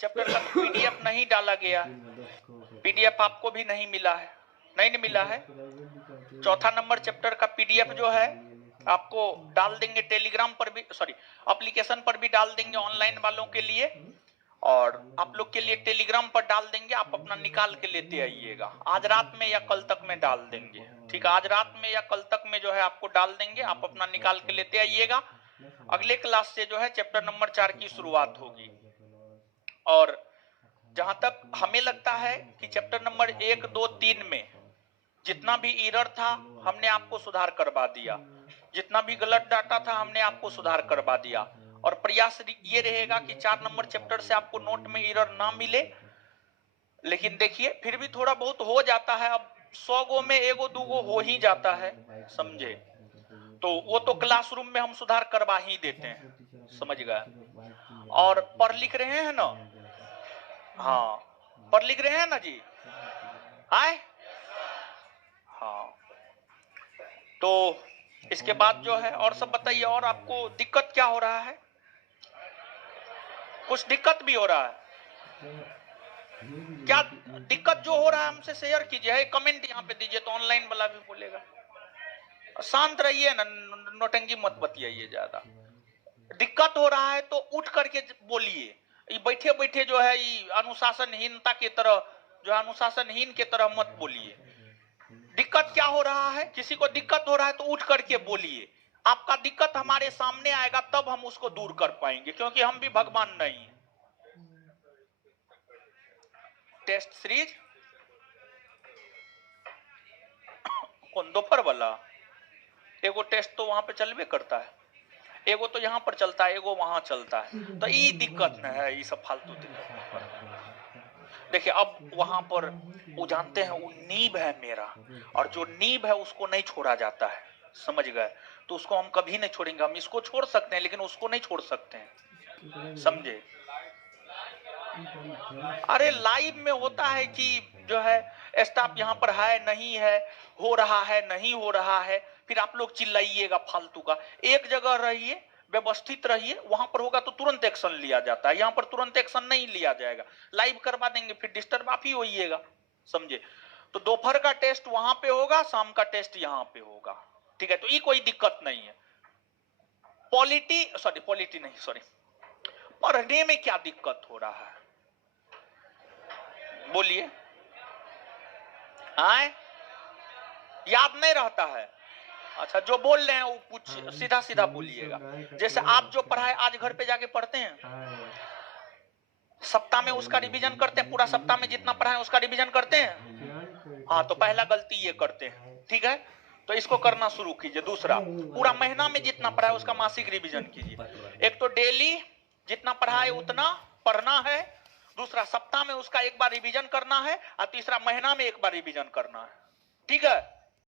चैप्टर का पीडीएफ नहीं डाला गया। पीडीएफ आपको भी नहीं मिला है, नहीं मिला है। चौथा नंबर चैप्टर का पीडीएफ जो है आपको डाल देंगे टेलीग्राम पर भी, सॉरी एप्लीकेशन पर भी डाल देंगे ऑनलाइन वालों के लिए, और आप लोग के लिए टेलीग्राम पर डाल देंगे। आप अपना निकाल के लेते आइएगा। आज रात में या कल तक में डाल देंगे, ठीक है? आज रात में या कल तक में जो है आपको डाल देंगे, आप अपना निकाल के लेते आइएगा। अगले क्लास से जो है चैप्टर नंबर 4 की शुरुआत होगी। और जहां तक हमें लगता है कि चैप्टर नंबर 1, 2, 3 में जितना भी एरर था हमने आपको सुधार करवा दिया, जितना भी गलत डाटा था हमने आपको सुधार करवा दिया। और प्रयास ये रहेगा कि 4 नंबर चैप्टर से आपको नोट में एरर ना मिले। लेकिन देखिए फिर भी थोड़ा बहुत हो जाता है, अब 100 गो में एगो दूगो हो ही जाता है, समझे? तो वो तो क्लासरूम में हम सुधार करवा ही देते हैं, समझ गए? और पढ़ लिख रहे हैं ना? हाँ पढ़ लिख रहे हैं ना जी? आए हाँ। तो इसके बाद जो है और सब बताइए, और आपको दिक्कत क्या हो रहा है? कुछ दिक्कत भी हो रहा है क्या? दिक्कत जो हो रहा है हमसे शेयर कीजिए, कमेंट यहाँ पे दीजिए तो ऑनलाइन वाला भी बोलेगा। शांत रहिए ना, नोटंकी मत बतियाइए ज्यादा। दिक्कत हो रहा है तो उठ करके बोलिए। बैठे बैठे जो है अनुशासनहीनता की तरह, जो अनुशासनहीन की तरह मत बोलिए। दिक्कत क्या हो रहा है? किसी को दिक्कत हो रहा है तो उठ करके बोलिए। आपका दिक्कत हमारे सामने आएगा तब हम उसको दूर कर पाएंगे, क्योंकि हम भी भगवान नहीं है। टेस्ट सीरीज कौन दोपहर वाला? एगो टेस्ट तो वहां पे चलवे करता है, एगो तो यहाँ पर चलता है, एगो वहां चलता है। तो ये दिक्कत न है, ये सब फालतू दिक्कत। देखिए अब वहां पर वो जानते हैं वो नींव है मेरा, और जो नींव है उसको नहीं छोड़ा जाता है, समझ गए? तो उसको हम कभी नहीं छोड़ेंगे। हम इसको छोड़ सकते हैं लेकिन उसको नहीं छोड़ सकते हैं, समझे? अरे लाइव में होता है कि जो है स्टाफ यहाँ पर है नहीं है, हो रहा है नहीं हो रहा है, फिर आप लोग चिल्लाइएगा फालतू का। एक जगह रहिए, व्यवस्थित रहिए, वहां पर होगा तो तुरंत एक्शन लिया जाता है, यहाँ पर तुरंत एक्शन नहीं लिया जाएगा। लाइव करवा देंगे फिर डिस्टर्ब आप ही होइएगा, समझे? तो दोपहर का टेस्ट वहां पे होगा, शाम का टेस्ट यहां पे होगा, ठीक है। तो ये कोई दिक्कत नहीं है। पॉलिटी नहीं, सॉरी, पढ़ने में क्या दिक्कत हो रहा है, बोलिए। आए, याद नहीं रहता है? अच्छा, जो बोल रहे हैं वो पूछ, सीधा सीधा बोलिएगा। जैसे आप जो पढ़ाए आज घर पे जाके पढ़ते हैं, सप्ताह में उसका रिवीजन करते हैं, पूरा सप्ताह में जितना पढ़ाए उसका रिवीजन करते हैं। हाँ, तो पहला गलती ये करते हैं, ठीक है। तो इसको करना शुरू कीजिए। दूसरा, पूरा महीना में जितना पढ़ाए उसका मासिक रिवीजन कीजिए। एक तो डेली जितना पढ़ाए उतना पढ़ना है, दूसरा सप्ताह में उसका एक बार रिवीजन करना है, और तीसरा महीना में एक बार रिवीजन करना है, ठीक है।